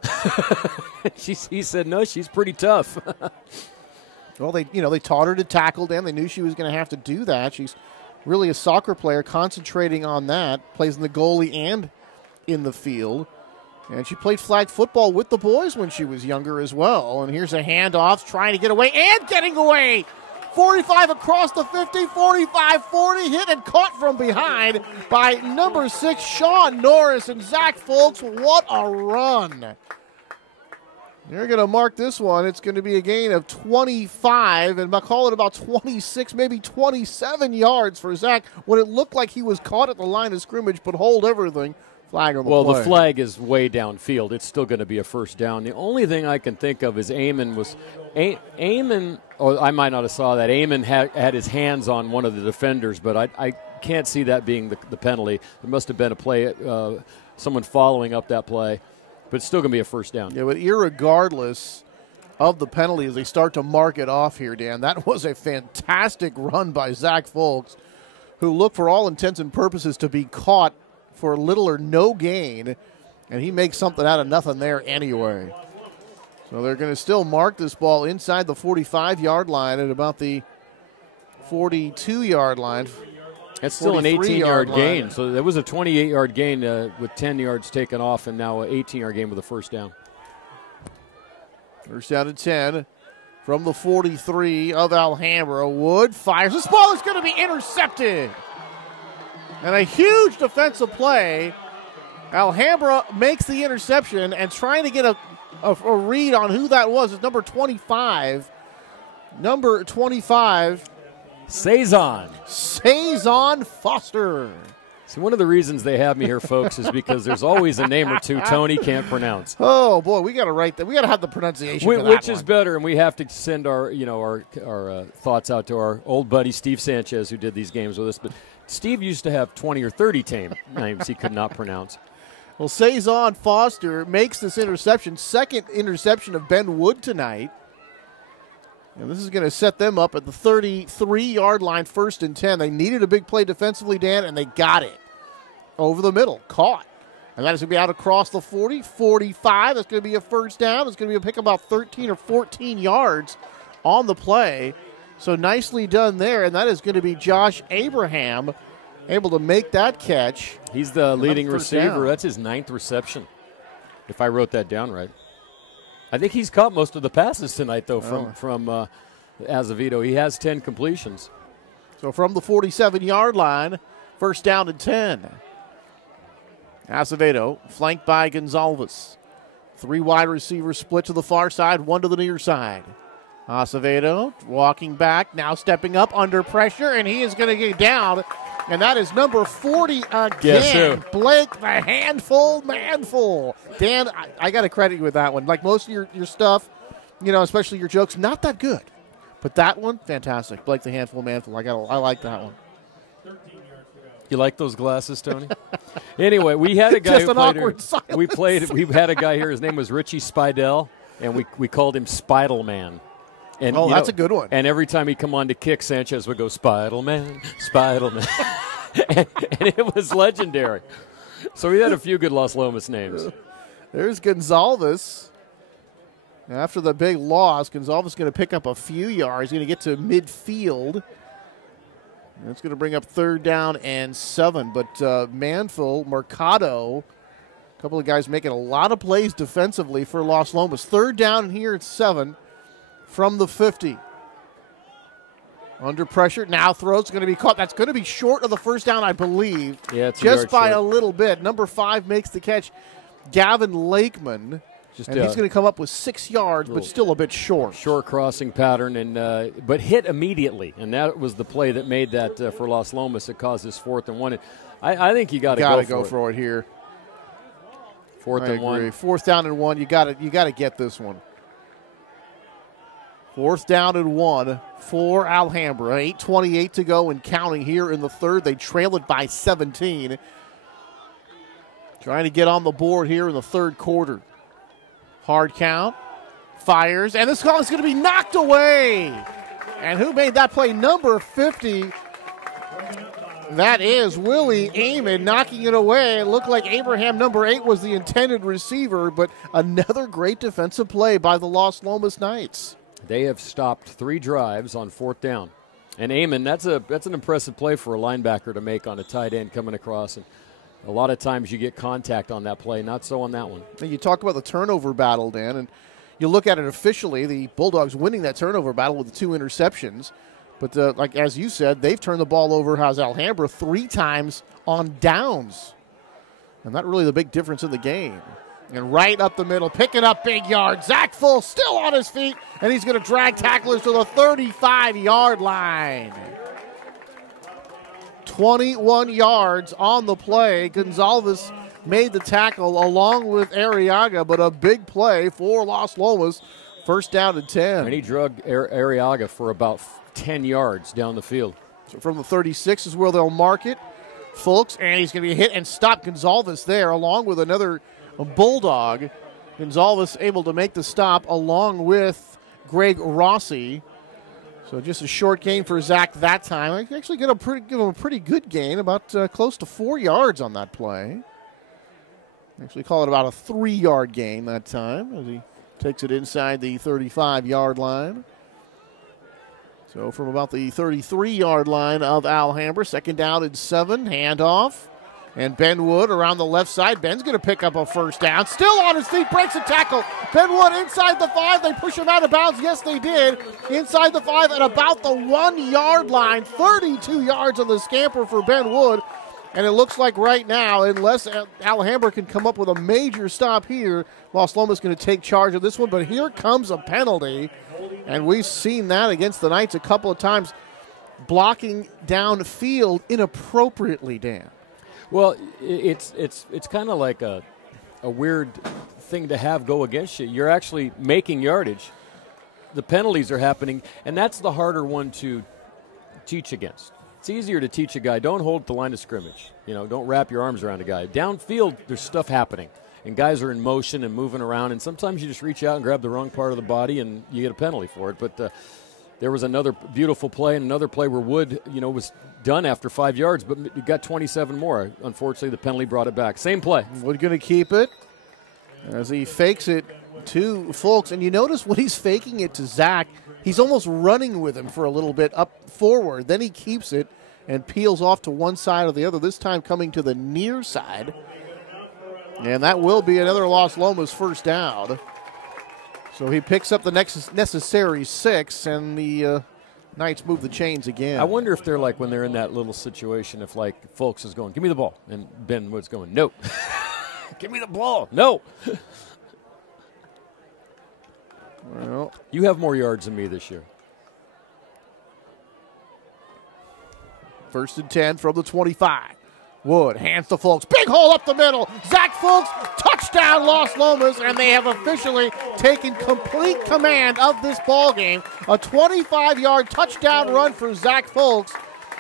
He said, no, she's pretty tough. Well, they taught her to tackle, Dan. They knew she was going to have to do that. She's really a soccer player, concentrating on that, plays in the goalie and in the field. And she played flag football with the boys when she was younger as well. And here's a handoff, trying to get away and getting away. 45 across the 50, 45, 40, hit and caught from behind by number 6, Sean Norris. And Zach Folks, what a run. They're going to mark this one. It's going to be a gain of 25, and I'll call it about 26, maybe 27 yards for Zach when it looked like he was caught at the line of scrimmage, but hold everything. Flag on the play. The flag is way downfield. It's still going to be a first down. The only thing I can think of is Eamon, or I might not have saw that. Eamon had his hands on one of the defenders, but I can't see that being the penalty. There must have been a play, someone following up that play. But it's still going to be a first down. Yeah, but irregardless of the penalty, as they start to mark it off here, Dan, that was a fantastic run by Zach Folks, who looked for all intents and purposes to be caught for little or no gain, and he makes something out of nothing there anyway. So they're going to still mark this ball inside the 45-yard line at about the 42-yard line. That's still an 18-yard gain. So there was a 28-yard gain with 10 yards taken off, and now an 18-yard gain with a first down. First down and 10 from the 43 of Alhambra. Wood fires. This ball is going to be intercepted. And a huge defensive play. Alhambra makes the interception, and trying to get a read on who that was is number 25. Number 25. Cezanne Foster. See, one of the reasons they have me here, folks, is because there's always a name or two Tony can't pronounce. Oh boy, we got to write that. We got to have the pronunciation, which is better, and we have to send our thoughts out to our old buddy Steve Sanchez, who did these games with us. But Steve used to have 20 or 30 names he could not pronounce. Well, Cezanne Foster makes this interception, second interception of Ben Wood tonight. And this is going to set them up at the 33-yard line, first and 10. They needed a big play defensively, Dan, and they got it. Over the middle, caught. And that is going to be out across the 40, 45. That's going to be a first down. It's going to be a pick about 13 or 14 yards on the play. So nicely done there, and that is going to be Josh Abraham able to make that catch. He's the leading receiver. That's his 9th reception, if I wrote that down right. I think he's caught most of the passes tonight, though, from Azevedo. He has 10 completions. So from the 47-yard line, first down and 10. Azevedo flanked by Gonzalez. 3 wide receivers split to the far side, 1 to the near side. Azevedo walking back, now stepping up under pressure, and he is going to get down. And that is number 40 again. Guess who? Blake the Handful Manful. Dan, I got to credit you with that one. Like most of your stuff, especially your jokes, not that good. But that one, fantastic. Blake the Handful Manful. I like that one. You like those glasses, Tony? Anyway, we had a guy Just who an awkward silence. We had a guy here. His name was Richie Spidell, and we called him Spidelman. And, that's a good one. And every time he'd come on to kick, Sanchez would go, Spidelman, Spidelman. and it was legendary. So we had a few good Las Lomas names. There's Gonzalez. After the big loss, Gonzalez is going to pick up a few yards. He's going to get to midfield. That's going to bring up third down and 7. But Manful, Mercado, a couple of guys making a lot of plays defensively for Las Lomas. Third down, and here it's 7 from the 50. Under pressure, now throws, going to be caught. That's going to be short of the first down, I believe. Yeah, it's just by short. a little bit. Number 5 makes the catch. Gavin Lakeman He's going to come up with 6 yards, but still a bit short. Short crossing pattern, and but hit immediately. And that was the play that made that for Las Lomas. It caused this 4th and 1. I think you got to go for it here. 4th and 1. 4th down and 1. You got to get this one. 4th down and 1 for Alhambra. 8:28 to go and counting here in the third. They trail it by 17. Trying to get on the board here in the third quarter. Hard count. Fires. And this call is going to be knocked away. And who made that play? Number 50. That is Willie Amon knocking it away. It looked like Abraham, number 8, was the intended receiver, but another great defensive play by the Las Lomas Knights. They have stopped 3 drives on 4th down. And Amon, that's an impressive play for a linebacker to make on a tight end coming across. And a lot of times you get contact on that play, not so on that one. And you talk about the turnover battle, Dan, and you look at it officially, the Bulldogs winning that turnover battle with the 2 interceptions. But like as you said, they've turned the ball over, has Alhambra, 3 times on downs. And that's really the big difference in the game. And right up the middle, picking up big yards. Zach Full still on his feet, and he's going to drag tacklers to the 35-yard line. 21 yards on the play. Gonzalez made the tackle along with Arriaga, but a big play for Las Lomas. 1st down and 10. And he drug Arriaga for about 10 yards down the field. So from the 36 is where they'll mark it. Fulks, and he's going to be hit and stop Gonzalez there, along with another Bulldog. Gonzalez able to make the stop along with Greg Rossi. So just a short gain for Zach that time. I actually give him a pretty good gain, about close to 4 yards on that play. Actually call it about a 3-yard gain that time as he takes it inside the 35-yard line. So from about the 33-yard line of Alhambra, 2nd down and 7, handoff. And Ben Wood around the left side. Ben's going to pick up a 1st down. Still on his feet, breaks a tackle. Ben Wood inside the 5. They push him out of bounds. Yes, they did. Inside the 5 at about the 1-yard line. 32 yards on the scamper for Ben Wood. And it looks like right now, unless Alhambra can come up with a major stop here, Las Lomas is going to take charge of this one. But here comes a penalty. And we've seen that against the Knights a couple of times. Blocking downfield inappropriately, Dan. Well, it's kind of like a weird thing to have go against you. You're actually making yardage. The penalties are happening, and that's the harder one to teach against. It's easier to teach a guy, don't hold the line of scrimmage. Don't wrap your arms around a guy. Downfield, there's stuff happening, and guys are in motion and moving around, and sometimes you just reach out and grab the wrong part of the body, and you get a penalty for it. But there was another beautiful play and another play where Wood, was done after 5 yards, but it got 27 more. Unfortunately, the penalty brought it back. Same play. Wood going to keep it as he fakes it to Fulks. And you notice when he's faking it to Zach, he's almost running with him for a little bit up forward. Then he keeps it and peels off to one side or the other, this time coming to the near side. And that will be another Las Lomas 1st down. So he picks up the necessary 6, and the Knights move the chains again. I wonder if they're like when they're in that little situation, if like Fulks is going, give me the ball, and Ben Wood's going, no. Give me the ball. No. Well, you have more yards than me this year. 1st and 10 from the 25. Wood hands to Fulks. Big hole up the middle. Zach Fulks, touchdown Las Lomas, and they have officially taken complete command of this ball game. A 25-yard touchdown run for Zach Fulks,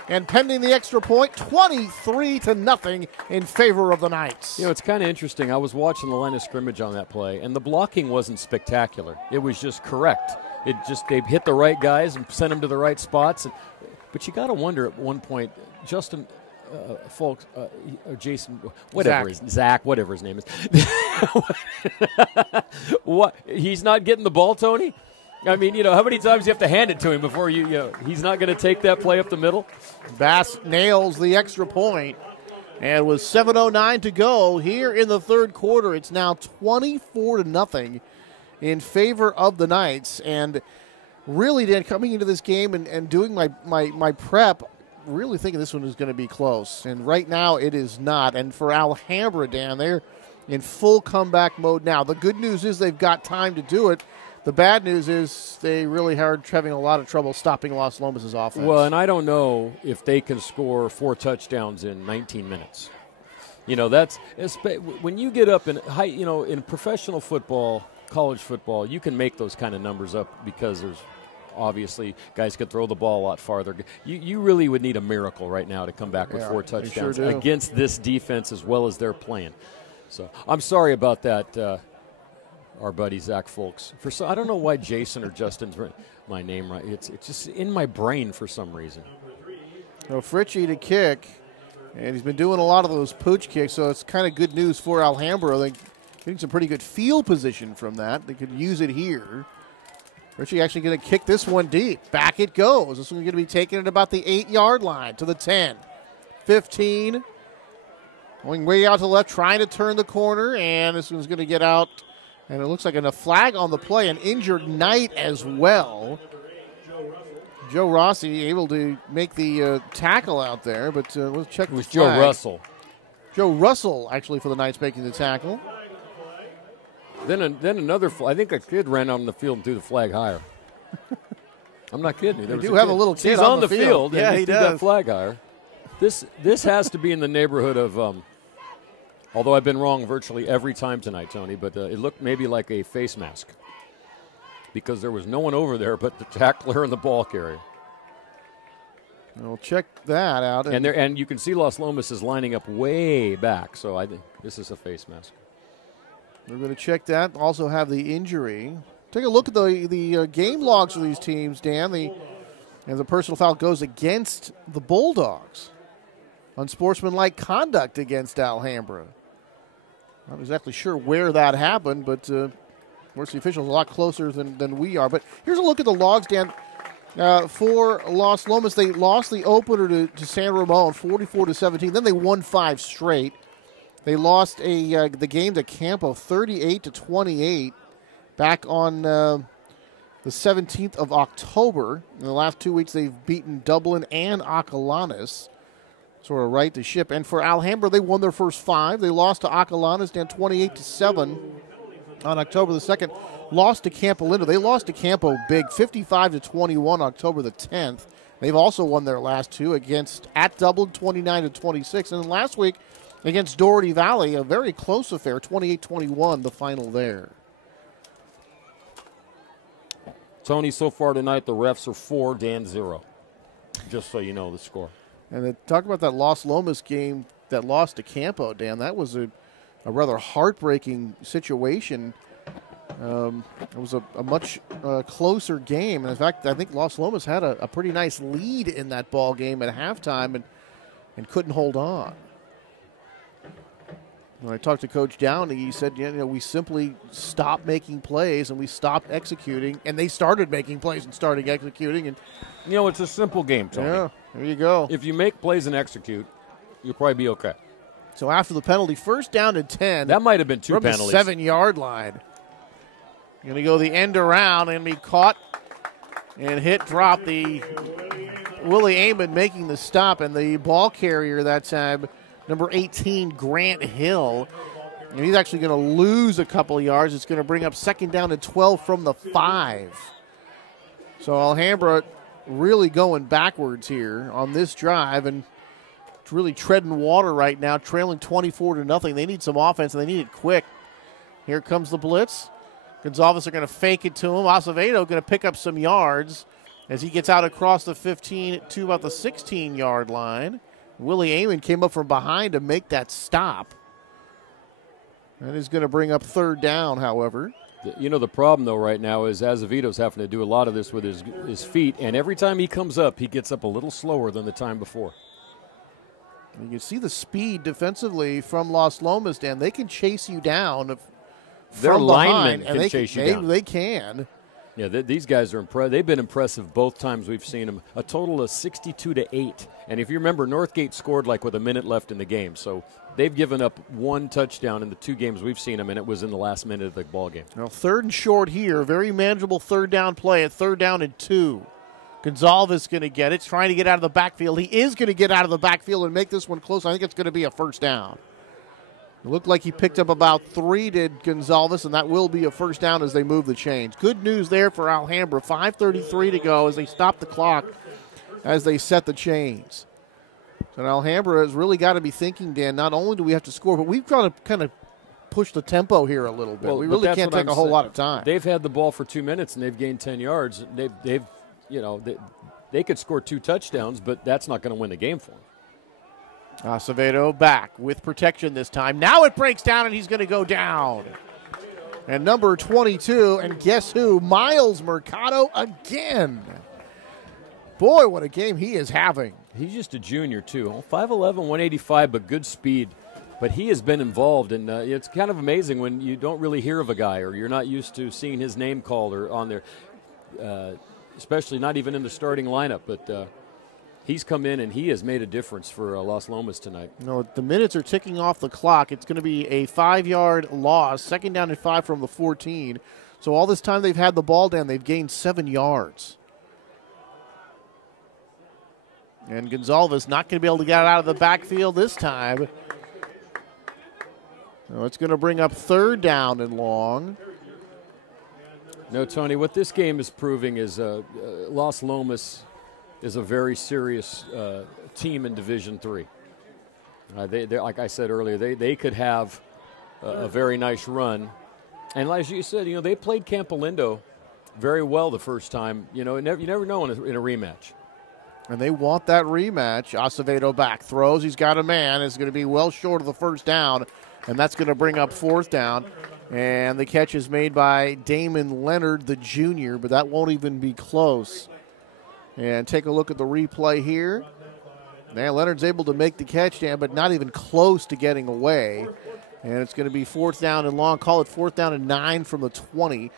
and pending the extra point, 23-0 in favor of the Knights. It's kind of interesting. I was watching the line of scrimmage on that play, and the blocking wasn't spectacular. It was just correct. They hit the right guys and sent them to the right spots. But you got to wonder at one point, Justin Fulks, Jason, whatever Zach, whatever his name is. What? He's not getting the ball, Tony? I mean, how many times you have to hand it to him before he's not going to take that play up the middle? Bass nails the extra point. And with 7:09 to go here in the third quarter, it's now 24-0 in favor of the Knights. And really, Dan, coming into this game and doing my prep, really thinking this one is going to be close. And right now it is not. And for Alhambra, Dan, in full comeback mode now. The good news is they've got time to do it. The bad news is they really are having a lot of trouble stopping Las Lomas' offense. Well, and I don't know if they can score 4 touchdowns in 19 minutes. You know, that's when you get up in high, you know, in professional football, college football, you can make those kind of numbers up because there's obviously guys could throw the ball a lot farther. You really would need a miracle right now to come back with 4 touchdowns against this defense as well as they're playing. So I'm sorry about that, our buddy Zach Folks. I don't know why Jason or Justin's my name right. It's just in my brain for some reason. So Fritchie to kick, and he's been doing a lot of those pooch kicks, so it's kind of good news for Alhambra. They're getting some pretty good field position from that. They could use it here. Fritchie actually going to kick this one deep. Back it goes. This one's going to be taken at about the 8-yard line to the 10. 15. Going way out to the left, trying to turn the corner, and this one's going to get out. And it looks like a flag on the play, an injured Knight as well. Joe Rossi able to make the tackle out there, but let's check the flag. It was Joe Russell. Joe Russell, actually, for the Knights making the tackle. Then another, I think a kid ran out on the field and threw the flag higher. I'm not kidding you. They do have a little kid He's on the field. Yeah, and he threw does. that flag higher. This has to be in the neighborhood of, although I've been wrong virtually every time tonight, Tony, but it looked maybe like a face mask because there was no one over there but the tackler and the ball carrier. We'll check that out. And you can see Las Lomas is lining up way back, so I think this is a face mask. We're going to check that. Also have the injury. Take a look at the game logs for these teams, Dan. The personal foul goes against the Bulldogs. Unsportsmanlike conduct against Alhambra. Not exactly sure where that happened, but of course the officials are a lot closer than we are. But here's a look at the logs, Dan. For Las Lomas, they lost the opener to San Ramon 44-17. Then they won 5 straight. They lost the game to Campo 38-28 back on the 17th of October. In the last 2 weeks, they've beaten Dublin and Acalanes. Sort of right to ship. And for Alhambra, they won their first 5. They lost to Acalanes down 28-7 on October the 2nd. Lost to Campo Lindo. They lost to Campo big, 55-21 October the 10th. They've also won their last 2 at Dublin, 29-26. And then last week against Doherty Valley, a very close affair, 28-21, the final there. Tony, so far tonight, the refs are 4, Dan 0. Just so you know the score. And talk about that Las Lomas game that lost to Campo, Dan. That was a rather heartbreaking situation. It was a much closer game. And in fact, I think Las Lomas had a pretty nice lead in that ball game at halftime and couldn't hold on. When I talked to Coach Downey, he said, we simply stopped making plays and we stopped executing, and they started making plays and started executing. And it's a simple game, Tony. Yeah, there you go. If you make plays and execute, you'll probably be okay. So after the penalty, first down and 10. That might have been 2 penalties. From the 7-yard line. Going to go the end around and be caught and drop. The Willie Amon making the stop, and the ball carrier that time, number 18, Grant Hill. And he's actually going to lose a couple of yards. It's going to bring up second down and 12 from the 5. So Alhambra really going backwards here on this drive, and it's really treading water right now, trailing 24-0. They need some offense, and they need it quick. Here comes the blitz. Gonzalez are going to fake it to him. Acevedo going to pick up some yards as he gets out across the 15 to about the 16-yard line. Willie Amon came up from behind to make that stop. That is going to bring up third down, however. The problem, though, right now is Azevedo's having to do a lot of this with his feet, and every time he comes up, he gets up a little slower than the time before. You can see the speed defensively from Las Lomas, Dan. They can chase you down Their from linemen behind, can chase you down. They can. Yeah, these guys are impressive. They've been impressive both times we've seen them. A total of 62-8. And if you remember, Northgate scored with a minute left in the game. So they've given up 1 touchdown in the 2 games we've seen them, and it was in the last minute of the ball game. Now, 3rd and short here. Very manageable third down play at 3rd down and 2. Gonzalez going to get it, trying to get out of the backfield. He is going to get out of the backfield and make this one close. I think it's going to be a first down. It looked like he picked up about 3, did Gonzalez, and that will be a first down as they move the chains. Good news there for Alhambra. 5:33 to go as they stop the clock as they set the chains. So Alhambra has really got to be thinking, Dan, not only do we have to score, but we've got to kind of push the tempo here a little bit. Well, we really can't take a whole lot of time. They've had the ball for 2 minutes, and they've gained 10 yards. They could score 2 touchdowns, but that's not going to win the game for them. Acevedo back with protection this time. Now it breaks down, and he's going to go down. And number 22, and guess who? Miles Mercado again. Boy, what a game he is having. He's just a junior, too. 5'11", 185, but good speed. But he has been involved, and it's kind of amazing when you don't really hear of a guy or you're not used to seeing his name called or on there, especially not even in the starting lineup. But he's come in, and he has made a difference for Las Lomas tonight. The minutes are ticking off the clock. It's going to be a 5-yard loss, 2nd down and 5 from the 14. So all this time they've had the ball down, they've gained 7 yards. And Gonzalez not going to be able to get out of the backfield this time. So it's going to bring up 3rd down and long. No, Tony, what this game is proving is Las Lomas is a very serious team in Division III. They like I said earlier, they could have a very nice run. And as you said, they played Campolindo very well the first time. You never know in a rematch. And they want that rematch. Acevedo back, throws. He's got a man. It's going to be well short of the first down, and that's going to bring up 4th down. And the catch is made by Damon Leonard, the junior, but that won't even be close. And take a look at the replay here. Now Leonard's able to make the catch, Dan, but not even close to getting away. And it's going to be 4th down and long. Call it 4th down and 9 from the 20.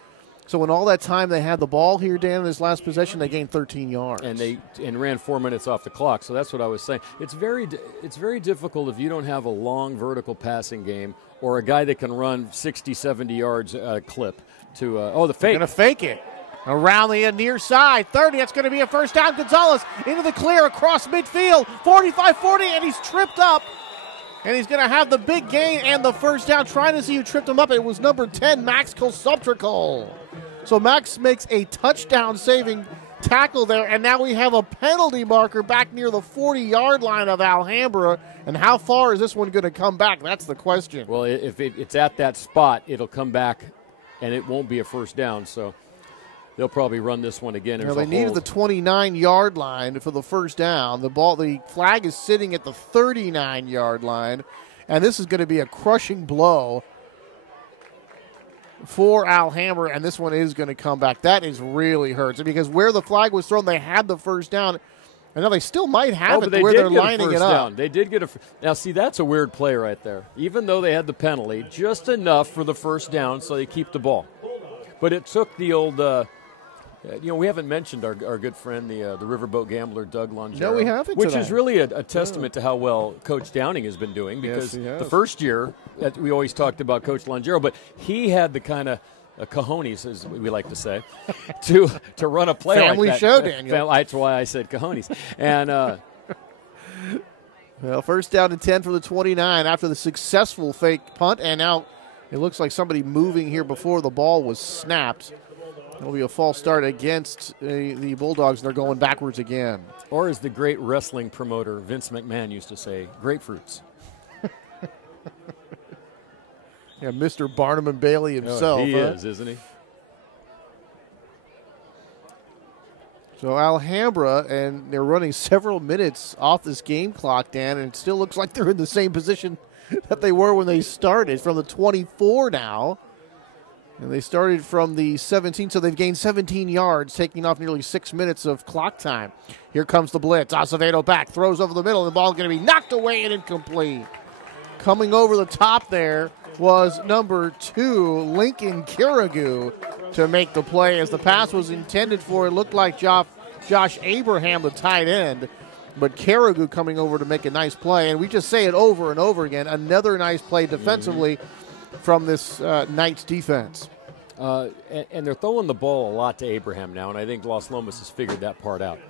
So in all that time they had the ball here, Dan, in this last possession, they gained 13 yards. And ran 4 minutes off the clock. So that's what I was saying. It's very difficult if you don't have a long vertical passing game or a guy that can run 60, 70 yards clip to the fake. They're going to fake it. Around the near side, 30, that's going to be a first down. Gonzalez into the clear across midfield, 45-40, and he's tripped up. And he's going to have the big gain and the first down. Trying to see who tripped him up. It was number 10, Max Kosubtrical. So Max makes a touchdown-saving tackle there, and now we have a penalty marker back near the 40-yard line of Alhambra. And how far is this one going to come back? That's the question. Well, if it's at that spot, it'll come back, and it won't be a first down. So they'll probably run this one again. They needed the 29-yard line for the first down. The flag is sitting at the 39-yard line, and this is going to be a crushing blow for Alhambra, and this one is going to come back. That is really hurts because where the flag was thrown, they had the first down. I know they still might have it where they're lining it up. Down. They did get a now. See, that's a weird play right there. Even though they had the penalty, just enough for the first down, so they keep the ball. But it took the old. We haven't mentioned our good friend, the Riverboat Gambler, Doug Longero. No, we haven't. Which is really a testament to how well Coach Downing has been doing because the first year, we always talked about Coach Longero, but he had the kind of cojones, as we like to say, to run a play Family like that. show, Daniel. That's why I said cojones. And well, first down and 10 for the 29 after the successful fake punt, and now it looks like somebody moving here before the ball was snapped. It'll be a false start against the Bulldogs, and they're going backwards again. Or as the great wrestling promoter Vince McMahon used to say, grapefruits. Yeah, Mr. Barnum and Bailey himself. He is, isn't he? So Alhambra, and they're running several minutes off this game clock, Dan, and it still looks like they're in the same position that they were when they started, from the 24 now. And they started from the 17, so they've gained 17 yards, taking off nearly 6 minutes of clock time. Here comes the blitz. Acevedo back, throws over the middle, and the ball is going to be knocked away and incomplete. Coming over the top there was number 2, Lincoln Kirigu, to make the play as the pass was intended for. It looked like Josh Abraham, the tight end, but Kirigu coming over to make a nice play. And we just say it over and over again, another nice play defensively from this Knights defense. And they're throwing the ball a lot to Abraham now, and I think Las Lomas has figured that part out.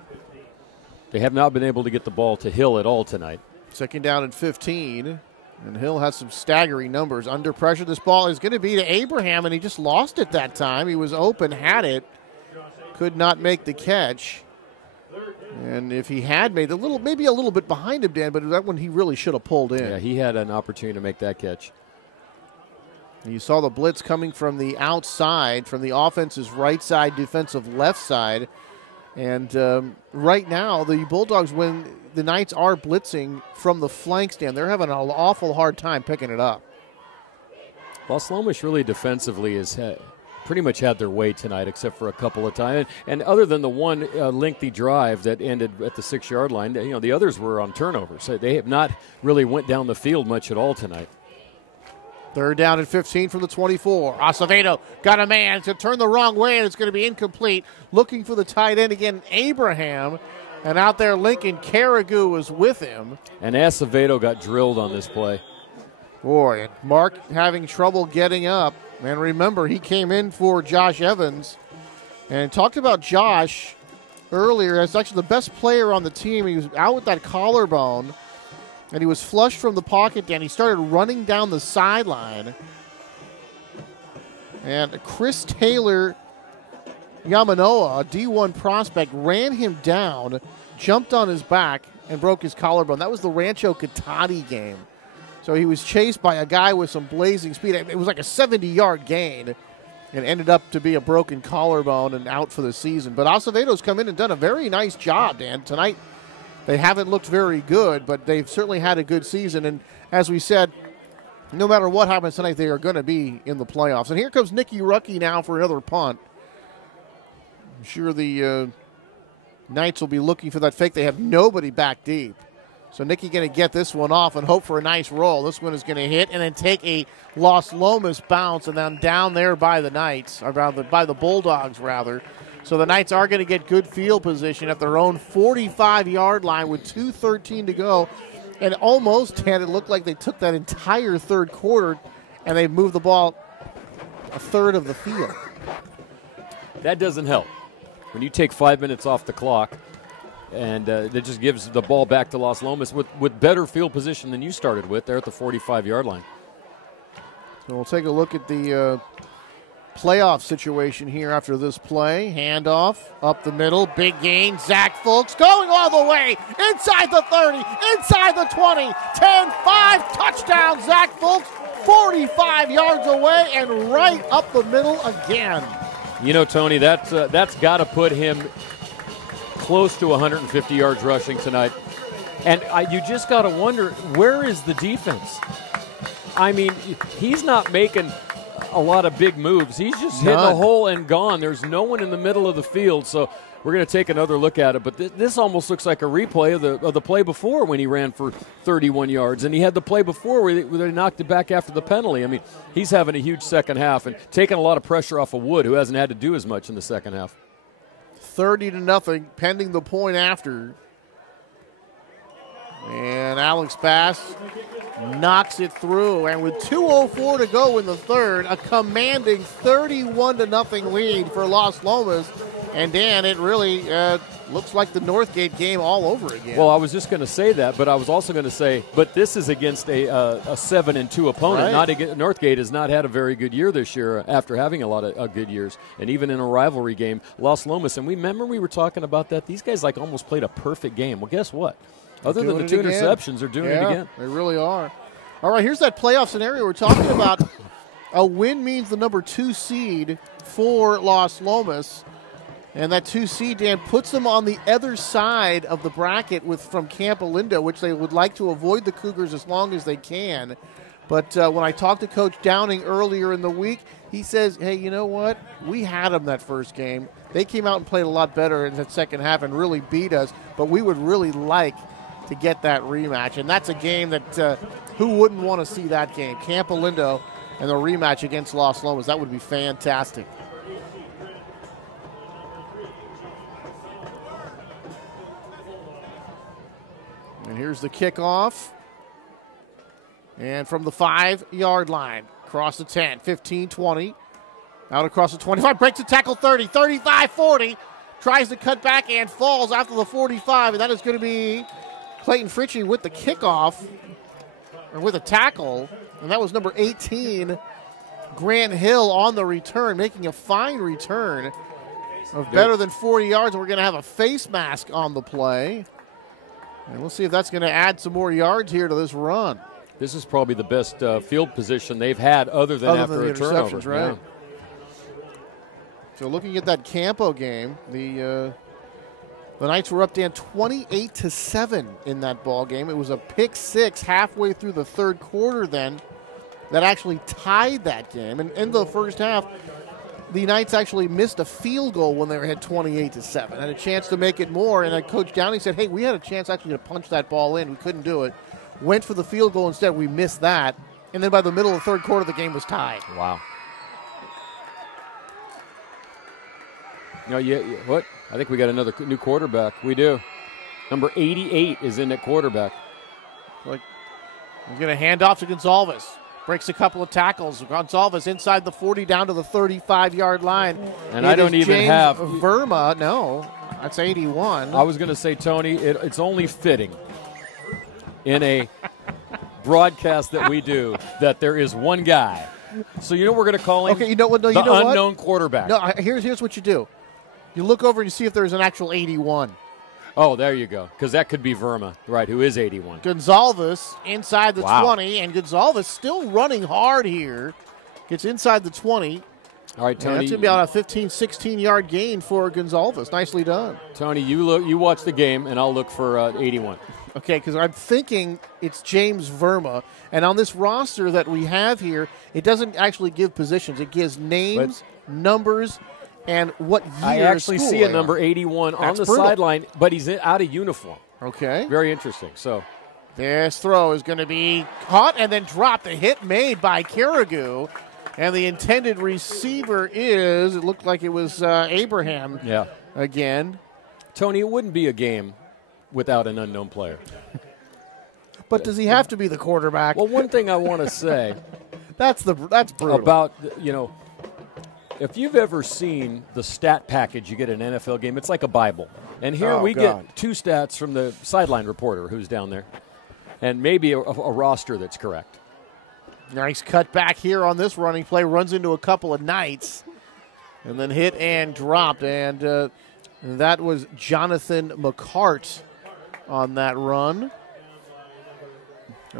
They have not been able to get the ball to Hill at all tonight. 2nd down and 15. And Hill has some staggering numbers. Under pressure, this ball is going to be to Abraham, and he just lost it that time. He was open, had it, could not make the catch. And if he had made maybe a little bit behind him, Dan, but that one he really should have pulled in. Yeah, he had an opportunity to make that catch. And you saw the blitz coming from the outside, from the offense's right side, defensive left side. And right now, the Bulldogs, when the Knights are blitzing from the flank stand, they're having an awful hard time picking it up. Las Lomas really defensively has pretty much had their way tonight, except for a couple of times. And other than the one lengthy drive that ended at the 6-yard line, the others were on turnovers. So they have not really went down the field much at all tonight. 3rd down and 15 from the 24. Acevedo got a man to turn the wrong way, and it's going to be incomplete. Looking for the tight end again, Abraham. And out there, Lincoln Carrigu was with him. And Acevedo got drilled on this play. Boy, and Mark having trouble getting up. And remember, he came in for Josh Evans. And talked about Josh earlier as actually the best player on the team. He was out with that collarbone. And he was flushed from the pocket, and he started running down the sideline. And Chris Taylor Yamanoa, a D1 prospect, ran him down, jumped on his back, and broke his collarbone. That was the Rancho Cotati game. So he was chased by a guy with some blazing speed. It was like a 70-yard gain, and ended up to be a broken collarbone and out for the season. But Acevedo's come in and done a very nice job, Dan. Tonight, they haven't looked very good, but they've certainly had a good season. And as we said, no matter what happens tonight, they are going to be in the playoffs. And here comes Nicky Rucky now for another punt. I'm sure the Knights will be looking for that fake. They have nobody back deep. So Nicky going to get this one off and hope for a nice roll. This one is going to hit and then take a Las Lomas bounce and then down there by the Knights, or by the Bulldogs, rather. So the Knights are going to get good field position at their own 45-yard line with 2:13 to go. And almost had it look like they took that entire third quarter and they moved the ball a third of the field. That doesn't help. When you take 5 minutes off the clock, and that just gives the ball back to Las Lomas with better field position than you started with there at the 45-yard line. So we'll take a look at the playoff situation here after this play. Handoff up the middle, big gain. Zach Fulks going all the way inside the 30, inside the 20, 10, 5, touchdown. Zach Fulks 45 yards away and right up the middle again. You know, Tony, that's got to put him close to 150 yards rushing tonight. And you just got to wonder, where is the defense? I mean, he's not making a lot of big moves. He's just hitting a hole and gone. There's no one in the middle of the field, so we're going to take another look at it. But this almost looks like a replay of the play before when he ran for 31 yards, and he had the play before where they knocked it back after the penalty. I mean, he's having a huge second half and taking a lot of pressure off of Wood, who hasn't had to do as much in the second half. 30-0, pending the point after. And Alex Bass knocks it through. And with 2:04 to go in the third, a commanding 31-0 lead for Las Lomas. And Dan, it really looks like the Northgate game all over again. Well, I was just going to say that, but I was also going to say, but this is against a 7-2 opponent. Right. Northgate has not had a very good year this year after having a lot of good years. And even in a rivalry game, Las Lomas, and we were talking about that. These guys almost played a perfect game. Well, guess what? Other than the two interceptions, they're doing it again. They really are. All right, here's that playoff scenario we're talking about. A win means the number 2 seed for Las Lomas. And that 2 seed, Dan, puts them on the other side of the bracket from Camp Alindo, which they would like to avoid the Cougars as long as they can. But when I talked to Coach Downing earlier in the week, he says, hey, you know what? We had them that first game. They came out and played a lot better in that second half and really beat us. But we would really like to get that rematch. And that's a game that who wouldn't want to see that game? Camp Alindo and the rematch against Las Lomas. That would be fantastic. And here's the kickoff. And from the 5-yard line, across the 10, 15, 20. Out across the 25, breaks the tackle 30, 35, 40. Tries to cut back and falls after the 45. And that is going to be Clayton Fritchie with the kickoff. with a tackle, and that was number 18, Grant Hill, on the return, making a fine return of better than 40 yards. And we're going to have a face mask on the play. And we'll see if that's going to add some more yards here to this run. This is probably the best field position they've had other than after a turnover. Right. Yeah. So looking at that Campo game, the Knights were up, Dan, 28-7 in that ball game. It was a pick six halfway through the third quarter then that actually tied that game. And in the first half, the Knights actually missed a field goal when they were ahead 28-7. Had a chance to make it more, and Coach Downing said, hey, we had a chance actually to punch that ball in. We couldn't do it. Went for the field goal instead. We missed that. And then by the middle of the third quarter, the game was tied. Wow. No, what? I think we got another new quarterback. We do. Number 88 is in at quarterback. We're going to hand off to Gonzalez. Breaks a couple of tackles. Gonzalez inside the 40 down to the 35-yard line. And I don't even have Verma. No, that's 81. I was going to say, Tony, it's only fitting in a broadcast that we do that there is one guy. So you know what we're going to call him? Okay, you know what? No, the you know unknown what? quarterback. No, here's what you do. You look over and you see if there's an actual 81. Oh, there you go, because that could be Verma, right, who is 81. Gonzalez inside the 20, and Gonzalez still running hard here. Gets inside the 20. All right, Tony. That's going to be about a 15, 16-yard gain for Gonzalez. Nicely done. Tony, you watch the game, and I'll look for 81. Okay, because I'm thinking it's James Verma. And on this roster that we have here, it doesn't actually give positions. It gives names, numbers, and what year. I actually see a number 81 on the sideline, but he's out of uniform. Okay. Very interesting. So this throw is going to be caught and then dropped. The hit made by Carrigu. And the intended receiver it looked like it was Abraham again. Tony, it wouldn't be a game without an unknown player. But does he have to be the quarterback? Well, one thing I want to say that's brutal. About, if you've ever seen the stat package you get in an NFL game, it's like a Bible. And here we get two stats from the sideline reporter who's down there, and maybe a roster that's correct. Nice cut back here on this running play. Runs into a couple of Knights, and then hit and dropped. And that was Jonathan McCart on that run.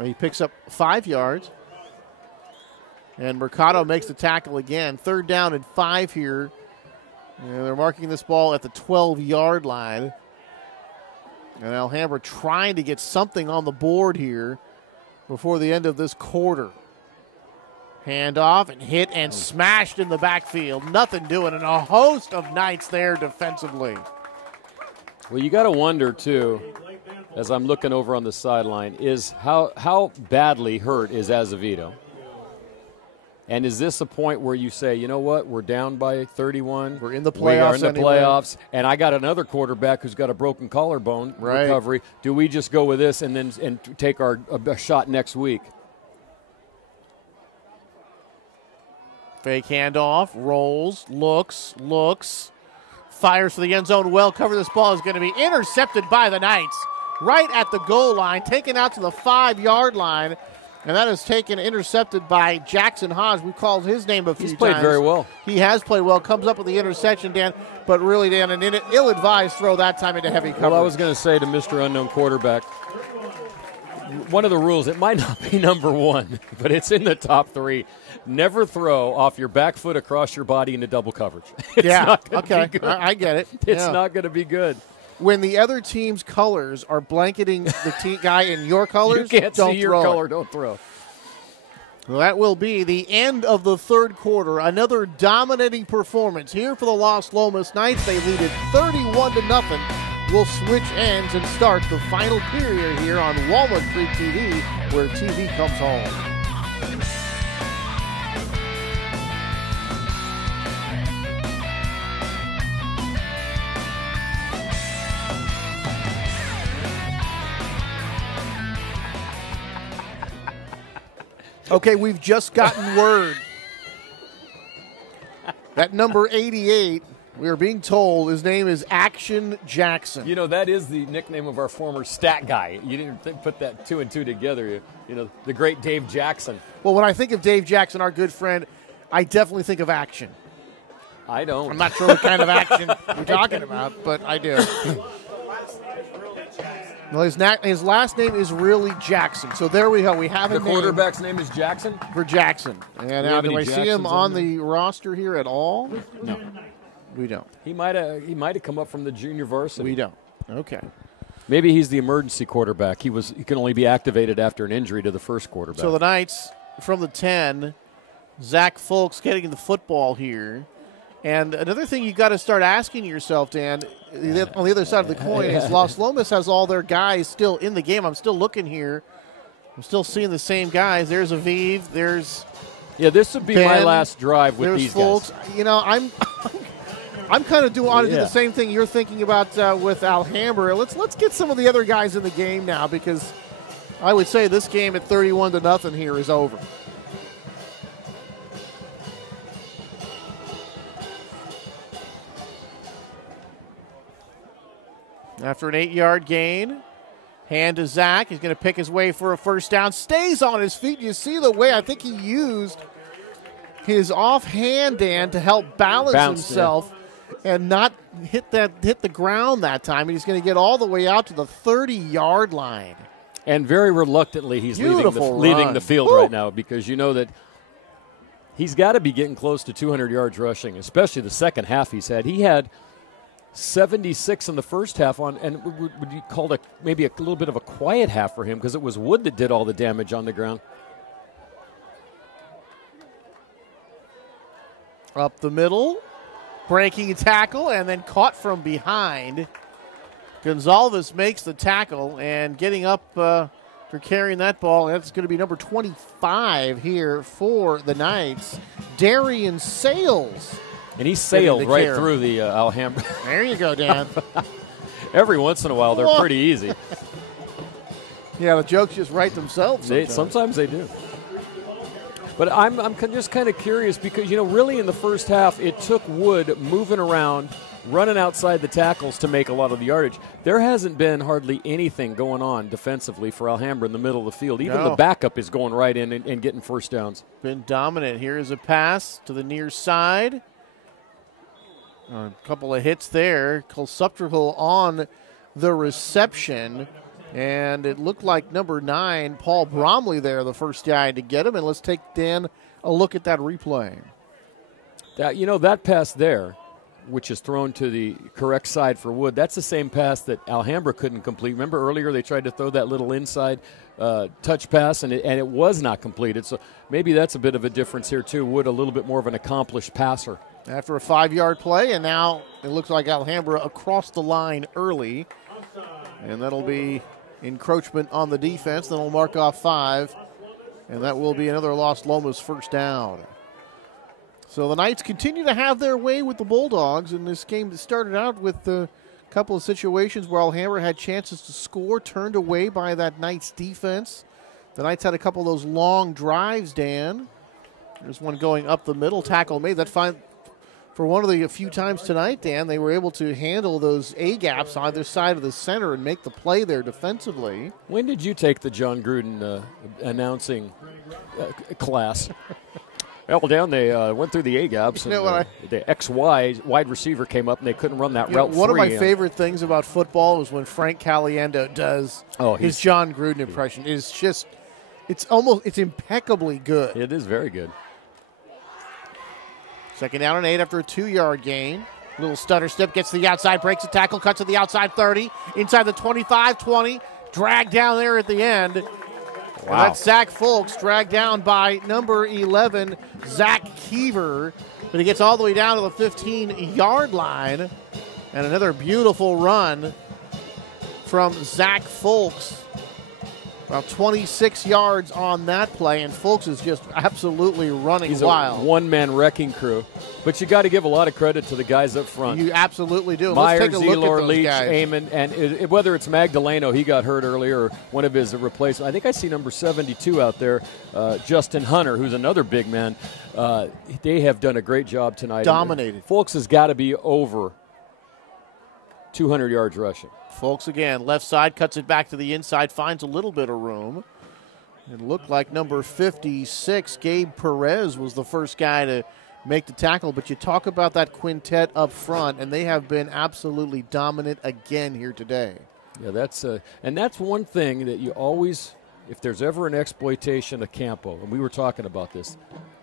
He picks up 5 yards. And Mercado makes the tackle again. 3rd down and 5 here. And they're marking this ball at the 12-yard line. And Alhambra trying to get something on the board here before the end of this quarter. Handoff and hit and smashed in the backfield. Nothing doing, and a host of Knights there defensively. Well, you got to wonder, too, as I'm looking over on the sideline, is how badly hurt is Azevedo? And is this a point where you say, you know what, we're down by 31. We're in the playoffs. We are in the playoffs, and I got another quarterback who's got a broken collarbone recovery. Do we just go with this and take a shot next week? Fake handoff, rolls, looks, fires for the end zone. Well covered. This ball is going to be intercepted by the Knights right at the goal line, taken out to the 5-yard line. And that is intercepted by Jackson Hodge. We called his name a few times. He's played very well. He has played well. Comes up with the interception, Dan. But really, Dan, an ill-advised throw that time into heavy coverage. Well, I was going to say to Mr. Unknown Quarterback, one of the rules, it might not be number 1, but it's in the top 3. Never throw off your back foot across your body into double coverage. Okay. I get it. It's not going to be good. When the other team's colors are blanketing the guy in your colors, you can't don't see your throw color, it. don't throw. Well, that will be the end of the third quarter. Another dominating performance here for the Las Lomas Knights. They lead it 31-0. We'll switch ends and start the final period here on Walnut Creek TV, where TV comes home. Okay, we've just gotten word that number 88 We are being told his name is Action Jackson. You know, that is the nickname of our former stat guy. You didn't put that 2 and 2 together. You know, the great Dave Jackson. Well, when I think of Dave Jackson, our good friend, I definitely think of action. I don't. I'm not sure what kind of action you're talking about, but I do. Well, his last name is really Jackson. So there we go. We have a name. The quarterback's name is Jackson? For Jackson. And now, do I see him on the roster here at all? No. We don't. He might have come up from the junior varsity. We don't. Okay. Maybe he's the emergency quarterback. He can only be activated after an injury to the first quarterback. So the Knights from the 10, Zach Folks getting the football here. And another thing you got to start asking yourself, Dan, on the other side of the coin, is Las Lomas has all their guys still in the game. I'm still looking here. I'm still seeing the same guys. There's Aviv. There's this would be Ben, my last drive with these Folks. guys. You know, I'm kind of want to do the same thing you're thinking about with Alhambra. Let's get some of the other guys in the game now, because I would say this game at 31-0 here is over. After an 8-yard gain, hand to Zach. He's going to pick his way for a first down. Stays on his feet. You see the way I think he used his offhand, Dan, to help balance himself and not hit the ground that time. And he's going to get all the way out to the 30-yard line. And very reluctantly, he's leaving the field right now, because you know that he's got to be getting close to 200 yards rushing, especially the second half he's had. He had 76 in the first half and would you call it maybe a little bit of a quiet half for him, because it was Wood that did all the damage on the ground. Up the middle, breaking a tackle, and then caught from behind. Gonzalez makes the tackle, and getting up for carrying that ball, that's going to be number 25 here for the Knights, Darian Sales. And he sailed right through the Alhambra. There you go, Dan. Every once in a while, they're pretty easy. Yeah, the jokes just write themselves. Sometimes they do. But I'm just kind of curious, because, you know, really in the first half, it took Wood moving around, running outside the tackles to make a lot of the yardage. There hasn't been hardly anything going on defensively for Alhambra in the middle of the field. Even the backup is going right in and getting first downs. Been dominant. Here is a pass to the near side. A couple of hits there. Kolsupterhill on the reception. And it looked like number 9, Paul Bromley there, the first guy to get him. And let's take, Dan, a look at that replay. That pass there, which is thrown to the correct side for Wood, that's the same pass that Alhambra couldn't complete. Remember earlier they tried to throw that little inside touch pass, and it was not completed. So maybe that's a bit of a difference here, too. Wood, a little bit more of an accomplished passer. After a 5-yard play, and now it looks like Alhambra across the line early. And that'll be encroachment on the defense. Then we'll mark off 5, and that will be another Las Lomas first down. So the Knights continue to have their way with the Bulldogs in this game that started out with a couple of situations where Alhambra had chances to score, turned away by that Knights defense. The Knights had a couple of those long drives, Dan. There's one going up the middle, tackle made. That's fine. For one of the few times tonight, Dan, they were able to handle those A-gaps on either side of the center and make the play there defensively. When did you take the John Gruden announcing class? Well, down they went through the A-gaps, and the XY wide receiver came up, and they couldn't run that route free. One of my favorite things about football is when Frank Caliendo does his John Gruden impression. It's impeccably good. It is very good. Second down and 8 after a 2-yard gain. Little stutter step, gets to the outside, breaks the tackle, cuts to the outside 30, inside the 25, 20, dragged down there at the end. Wow. And that's Zach Folks, dragged down by number 11, Zach Keever. But he gets all the way down to the 15-yard line. And another beautiful run from Zach Folks. About 26 yards on that play, and Fultz is just absolutely running wild. He's a one-man wrecking crew. But you got to give a lot of credit to the guys up front. You absolutely do. Myers, Let's take a look at those Leach, guys. Amon, and whether it's Magdaleno, he got hurt earlier, or one of his replacements. I think I see number 72 out there, Justin Hunter, who's another big man. They have done a great job tonight. Dominated. Fultz has got to be over 200 yards rushing. Fultz again, left side, cuts it back to the inside, finds a little bit of room. It looked like number 56, Gabe Perez, was the first guy to make the tackle. But you talk about that quintet up front, and they have been absolutely dominant again here today. Yeah, that's one thing that you always, if there's ever an exploitation of Campo, and we were talking about this,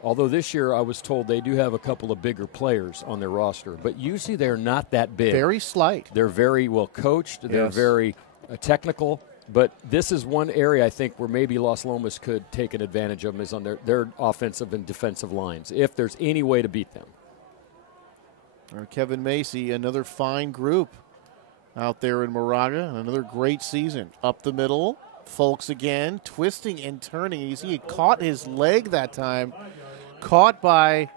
although this year I was told they do have a couple of bigger players on their roster, but usually they're not that big. Very slight. They're very well coached. They're very technical. But this is one area I think where maybe Las Lomas could take an advantage of them, is on their offensive and defensive lines, if there's any way to beat them. Kevin Macy, another fine group out there in Moraga, another great season. Up the middle, Fultz again, twisting and turning. You see he caught his leg that time, caught by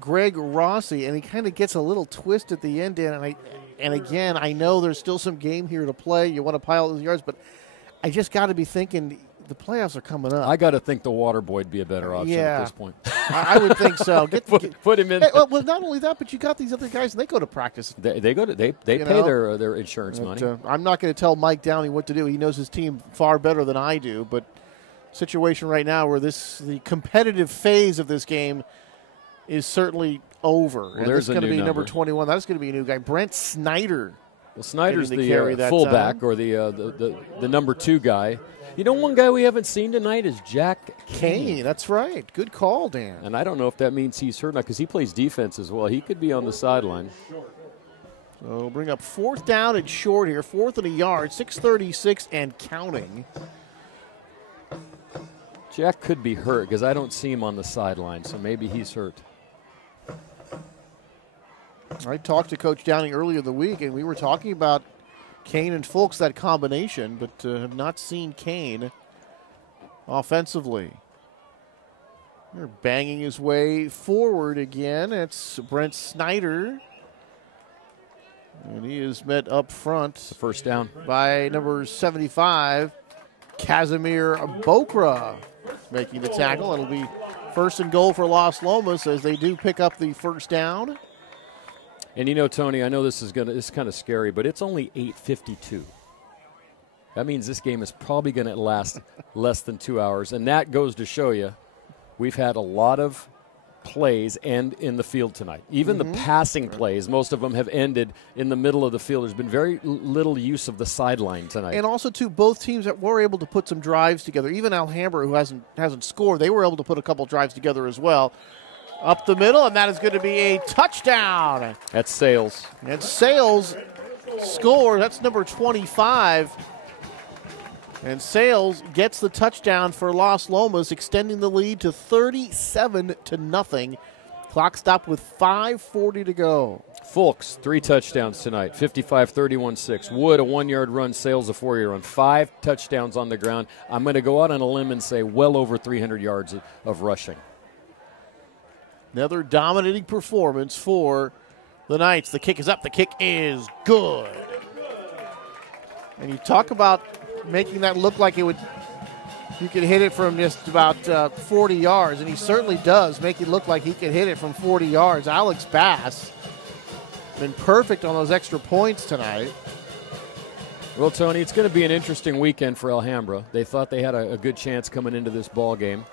Greg Rossi, and he kind of gets a little twist at the end. And again, I know there's still some game here to play. You want to pile those yards, but I just got to be thinking the playoffs are coming up. I got to think the water boy would be a better option at this point. I would think so. Put him in. Hey, well, not only that, but you got these other guys, and they go to practice. They pay their insurance money. I'm not going to tell Mike Downey what to do. He knows his team far better than I do. But situation right now where the competitive phase of this game is certainly over. Well, and there's this is going to be number 21. That's going to be a new guy. Brent Snyder. Well, Snyder's the fullback, or the number 2 guy. You know, one guy we haven't seen tonight is Jack Kane. That's right. Good call, Dan. And I don't know if that means he's hurt or not, because he plays defense as well. He could be on the sideline. So we'll bring up 4th down and short here. 4th and a yard, 6:36 and counting. Jack could be hurt because I don't see him on the sideline, so maybe he's hurt. I talked to Coach Downing earlier in the week, and we were talking about Kane and Fultz, that combination, but have not seen Kane offensively. They're banging his way forward again. It's Brent Snyder. And he is met up front. The first down. By number 75, Casimir Bokra, making the tackle. It'll be 1st and goal for Las Lomas as they do pick up the first down. And you know, Tony, I know this is kind of scary, but it's only 8:52. That means this game is probably going to last less than 2 hours, and that goes to show you we've had a lot of plays end in the field tonight. Even the passing plays, most of them have ended in the middle of the field. There's been very little use of the sideline tonight. And also, too, both teams that were able to put some drives together. Even Alhambra, who hasn't scored, they were able to put a couple drives together as well. Up the middle, and that is going to be a touchdown. That's Sales. And Sales scored. That's number 25. And Sales gets the touchdown for Las Lomas, extending the lead to 37-0. Clock stopped with 5:40 to go. Fultz, 3 touchdowns tonight, 55-31-6. Wood, a 1-yard run. Sales, a 4-yard run. 5 touchdowns on the ground. I'm going to go out on a limb and say well over 300 yards of rushing. Another dominating performance for the Knights. The kick is up. The kick is good. And you talk about making that look like you could hit it from just about 40 yards, and he certainly does make it look like he can hit it from 40 yards. Alex Bass been perfect on those extra points tonight. Well, Tony, it's going to be an interesting weekend for Alhambra. They thought they had a good chance coming into this ball game.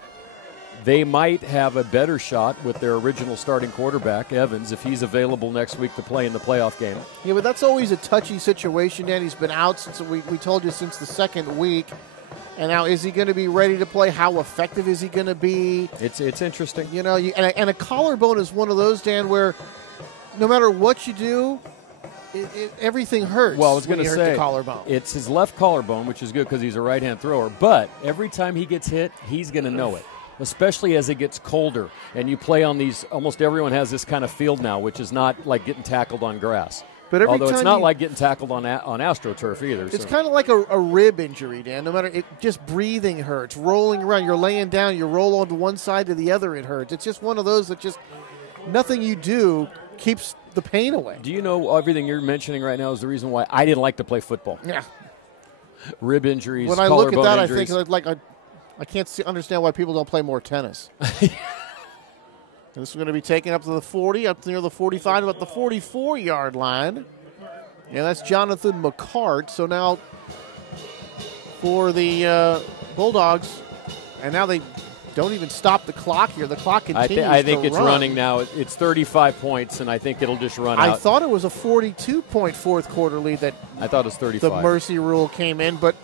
They might have a better shot with their original starting quarterback, Evans, if he's available next week to play in the playoff game. Yeah, but that's always a touchy situation, Dan. He's been out since we told you since the second week. And now, is he going to be ready to play? How effective is he going to be? It's interesting. You know, and a collarbone is one of those, Dan, where no matter what you do, everything hurts. Well, I was going to say, the collarbone. It's his left collarbone, which is good because he's a right-hand thrower. But every time he gets hit, he's going to know it, especially as it gets colder. And you play on these, almost everyone has this kind of field now, which is not like getting tackled on grass. But every Although time it's not like getting tackled on AstroTurf either. It's kind of like a rib injury, Dan. No matter, just breathing hurts, rolling around. You're laying down, you roll onto one side to the other, it hurts. It's just one of those that just nothing you do keeps the pain away. Do you know everything you're mentioning right now is the reason why I didn't like to play football? Yeah. Rib injuries, when I look at that, injuries. I think I can't understand why people don't play more tennis. This is going to be taken up to the 40, up near the 45, about the 44-yard line. Yeah, that's Jonathan McCart. So now for the Bulldogs, and now they don't even stop the clock here. The clock continues I think it's run. running now. It's 35 points, and I think it'll just run out. I thought it was a 42-point fourth quarter lead that I thought it was 35. The mercy rule came in, but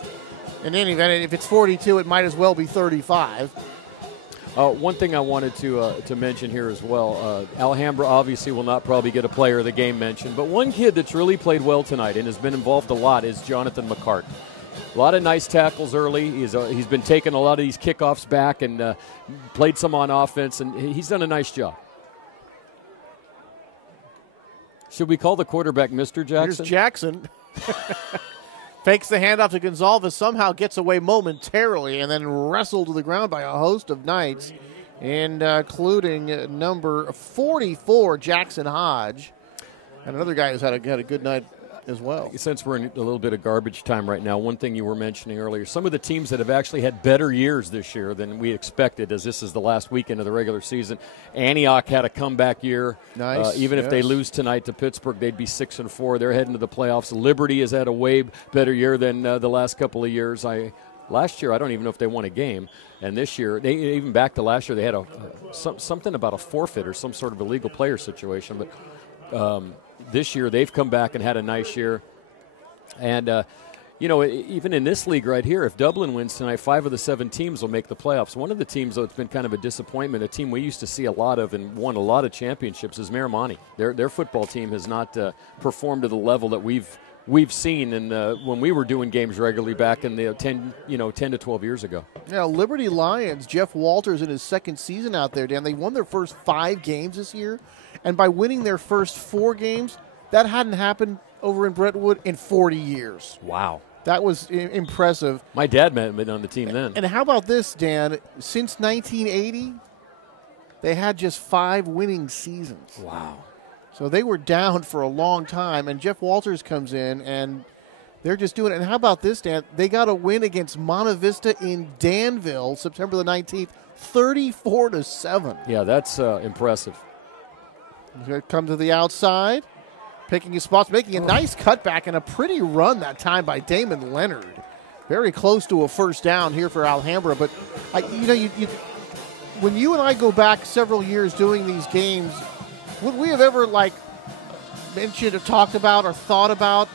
in any event, if it's 42, it might as well be 35. One thing I wanted to mention here as well, Alhambra obviously will not probably get a player of the game mention, but one kid that's really played well tonight and has been involved a lot is Jonathan McCart. A lot of nice tackles early. He's been taking a lot of these kickoffs back and played some on offense, and he's done a nice job. Should we call the quarterback Mr. Jackson? Here's Jackson. Fakes the handoff to Gonzalez, somehow gets away momentarily, and then wrestled to the ground by a host of Knights, including number 44, Jackson Hodge, and another guy who's had a good night as well. Since we're in a little bit of garbage time right now, one thing you were mentioning earlier, some of the teams that have actually had better years this year than we expected, as this is the last weekend of the regular season. Antioch had a comeback year. Nice. Even if they lose tonight to Pittsburgh, they'd be 6-4. They're heading to the playoffs. Liberty has had a way better year than the last couple of years. Last year, I don't even know if they won a game. And this year, even back to last year, they had something about a forfeit or some sort of illegal player situation. But this year, they've come back and had a nice year. And, even in this league right here, if Dublin wins tonight, 5 of the 7 teams will make the playoffs. One of the teams, though, it's been kind of a disappointment, a team we used to see a lot of and won a lot of championships, is Miramani. Their football team has not performed to the level that we've seen when we were doing games regularly back in the 10 to 12 years ago. Now, Liberty Lions, Jeff Walters in his second season out there, Dan, they won their first 5 games this year. And by winning their first 4 games, that hadn't happened over in Brentwood in 40 years. Wow. That was impressive. My dad had been on the team then. And how about this, Dan? Since 1980, they had just 5 winning seasons. Wow. So they were down for a long time, and Jeff Walters comes in, and they're just doing it. And how about this, Dan? They got a win against Monte Vista in Danville, September the 19th, 34-7. Yeah, that's impressive. Here come to the outside, picking his spots, making a nice cutback and a pretty run that time by Damon Leonard. Very close to a first down here for Alhambra. But, when you and I go back several years doing these games, would we have ever, mentioned or talked about or thought about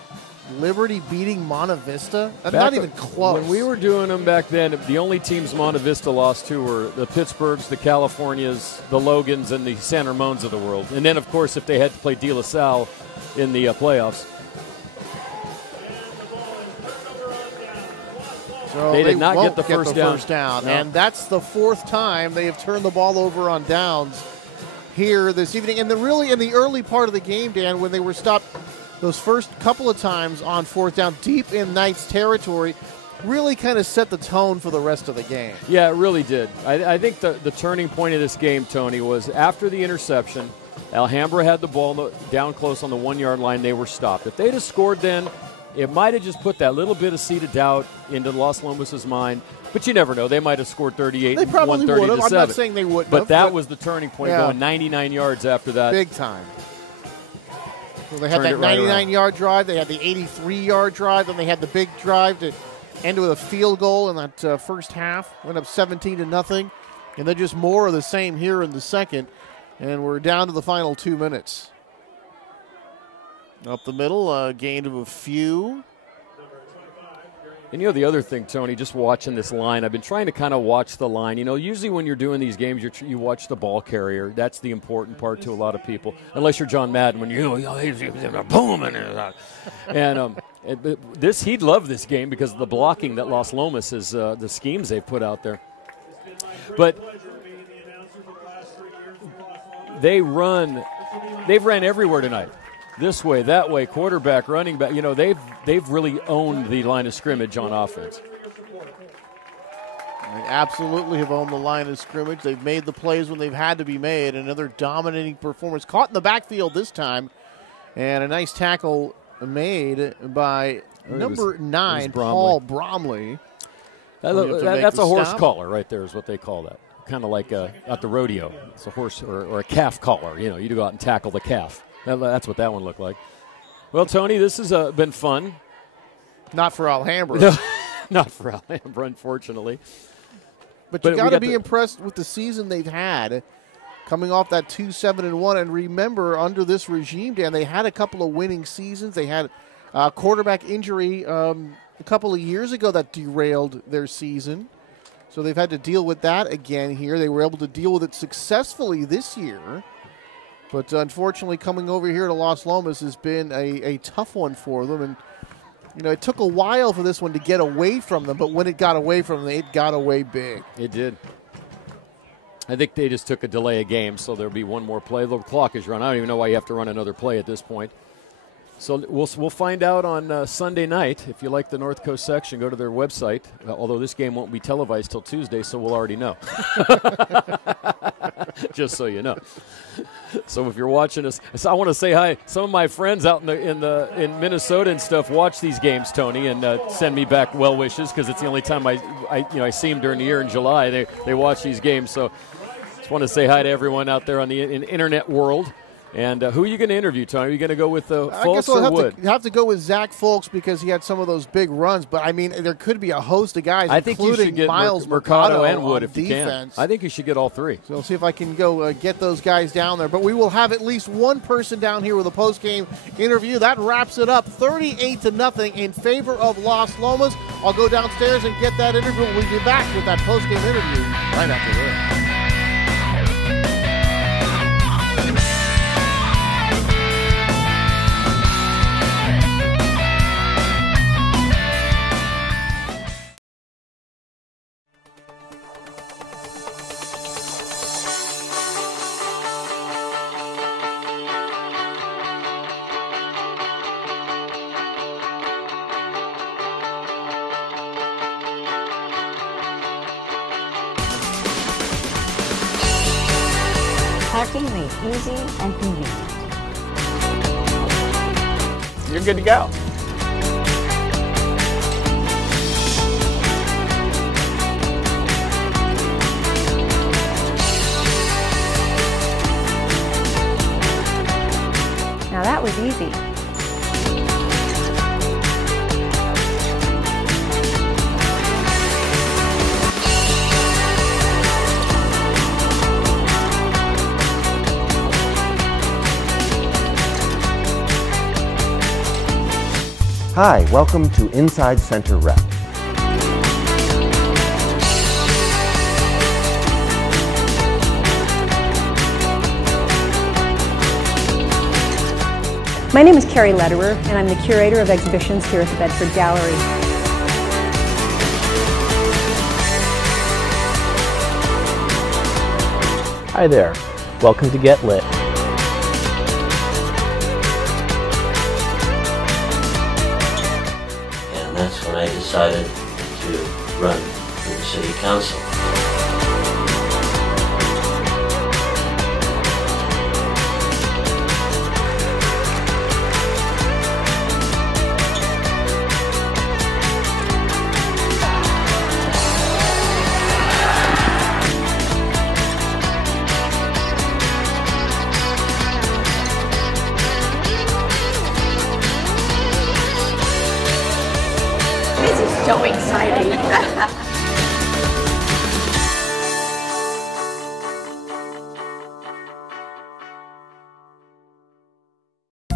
Liberty beating Monte Vista? Not even close. When we were doing them back then, the only teams Monte Vista lost to were the Pittsburghs, the Californias, the Logans, and the San Ramones of the world. And then, of course, if they had to play De La Salle in the playoffs. So they did not get the first down. No. And that's the 4th time they have turned the ball over on downs here this evening. And in the early part of the game, Dan, when they were stopped those first couple of times on 4th down deep in Knights territory, really kind of set the tone for the rest of the game. Yeah, it really did. I think the turning point of this game, Tony, was after the interception. Alhambra had the ball down close on the 1-yard line. They were stopped. If they'd have scored then, it might have just put that little bit of seed of doubt into Los Lomas' mind. But you never know. They might have scored 38. They probably would have. I'm not saying they wouldn't have. But that was the turning point, going 99 yards after that. Big time. Well, they had that 99-yard drive. They had the 83-yard drive. Then they had the big drive to end with a field goal in that first half. Went up 17-0. And then just more of the same here in the second. And we're down to the final 2 minutes. Up the middle, gain of a few. And the other thing, Tony, just watching this line, I've been trying to kind of watch the line. Usually when you're doing these games, you watch the ball carrier. That's the important part to a lot of people, unless you're John Madden, when boom, and he'd love this game because of the blocking that Las Lomas is, the schemes they've put out there. But they've ran everywhere tonight. this way, that way, quarterback, running back. You know, they've really owned the line of scrimmage on offense. They absolutely have owned the line of scrimmage. They've made the plays when they've had to be made. Another dominating performance. Caught in the backfield this time. And a nice tackle made by number 9, Paul Bromley. That's a horse collar right there is what they call that. Kind of like at the rodeo. It's a horse or a calf collar. You know, you go out and tackle the calf. That's what that one looked like. Well, Tony, this has been fun. Not for Alhambra. No, not for Alhambra, unfortunately. But you got to be impressed with the season they've had, coming off that 2-7-1. And remember, under this regime, Dan, they had a couple of winning seasons. They had a quarterback injury a couple of years ago that derailed their season. So they've had to deal with that again here. They were able to deal with it successfully this year. But unfortunately, coming over here to Las Lomas has been a tough one for them. And, you know, it took a while for this one to get away from them. But when it got away from them, it got away big. It did. I think they just took a delay of game, so there'll be one more play. The clock is run. I don't even know why you have to run another play at this point. So we'll find out on Sunday night. If you like the North Coast section, go to their website. Although this game won't be televised till Tuesday, so we'll already know. Just so you know. So if you're watching us, I want to say hi. Some of my friends out in Minnesota and stuff watch these games, Tony, and send me back well wishes because it's the only time I see them during the year in July. They watch these games. So just want to say hi to everyone out there on the internet world. And who are you going to interview, Tony? Are you going to go with Fultz or Wood? I have to go with Zach Fultz because he had some of those big runs. But, I mean, there could be a host of guys, I think including you should get Miles Mercado and Wood if defense. You can. I think you should get all three. So we'll see if I can go get those guys down there. But we will have at least one person down here with a post-game interview. That wraps it up, 38-0 in favor of Las Lomas. I'll go downstairs and get that interview. We'll be back with that post-game interview right after this. Parking made easy and convenient. You're good to go. Now that was easy. Hi, welcome to Inside Center Rep. My name is Carrie Lederer, and I'm the curator of exhibitions here at the Bedford Gallery. Hi there. Welcome to Get Lit. That's when I decided to run for the city council. So exciting.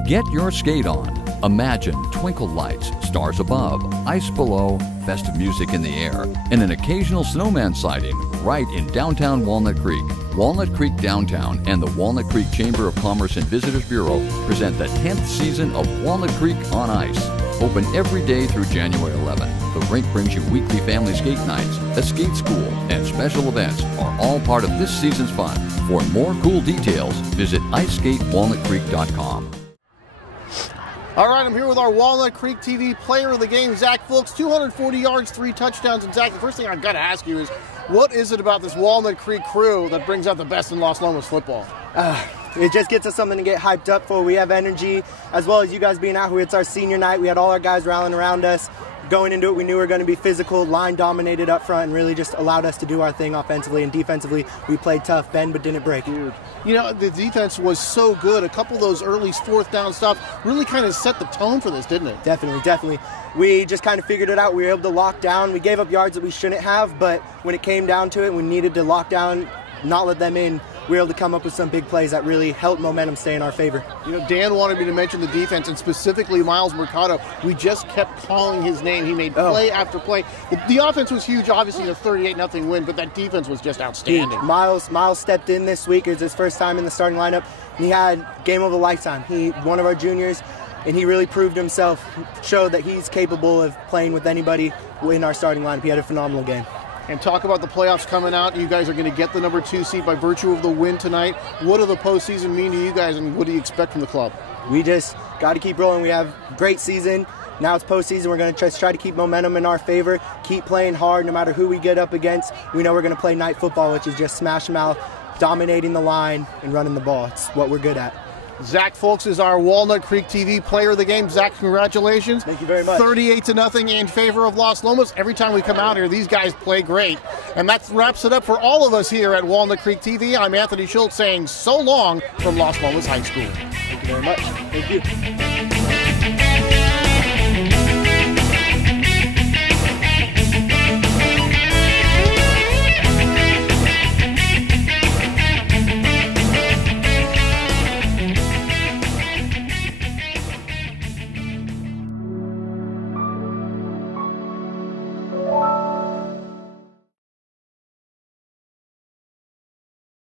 Get your skate on. Imagine twinkle lights, stars above, ice below, festive music in the air, and an occasional snowman sighting right in downtown Walnut Creek. Walnut Creek Downtown and the Walnut Creek Chamber of Commerce and Visitors Bureau present the 10th season of Walnut Creek on Ice. Open every day through January 11th. The rink brings you weekly family skate nights, a skate school, and special events are all part of this season's fun. For more cool details, visit iceskatewalnutcreek.com. All right, I'm here with our Walnut Creek TV player of the game, Zach Fulks, 240 yards, 3 touchdowns. And Zach, the first thing I've got to ask you is, what is it about this Walnut Creek crew that brings out the best in Las Lomas football? It just gets us something to get hyped up for. We have energy, as well as you guys being out here. It's our senior night. We had all our guys rallying around us. Going into it, we knew we were going to be physical, line dominated up front, and really just allowed us to do our thing offensively. And defensively, we played tough, bend but didn't break. Dude, you know, the defense was so good. A couple of those early fourth down stuff really kind of set the tone for this, didn't it? Definitely. We just kind of figured it out. We were able to lock down. We gave up yards that we shouldn't have, but when it came down to it, we needed to lock down, not let them in. We were able to come up with some big plays that really helped momentum stay in our favor. You know, Dan wanted me to mention the defense, and specifically Miles Mercado. We just kept calling his name. He made play after play. The offense was huge, obviously, the 38-0 win, but that defense was just outstanding. Dude, Miles stepped in this week. It was his first time in the starting lineup, and he had game of a lifetime. One of our juniors, and he really proved himself, showed that he's capable of playing with anybody in our starting lineup. He had a phenomenal game. And talk about the playoffs coming out. You guys are going to get the number 2 seed by virtue of the win tonight. What do the postseason mean to you guys, and what do you expect from the club? We just got to keep rolling. We have a great season. Now it's postseason. We're going to try to keep momentum in our favor, keep playing hard no matter who we get up against. We know we're going to play night football, which is just smash mouth, dominating the line, and running the ball. It's what we're good at. Zach Fulks is our Walnut Creek TV player of the game. Zach, congratulations. Thank you very much. 38-0 in favor of Las Lomas. Every time we come out here, these guys play great. And that wraps it up for all of us here at Walnut Creek TV. I'm Anthony Schultz saying so long from Las Lomas High School. Thank you very much. Thank you.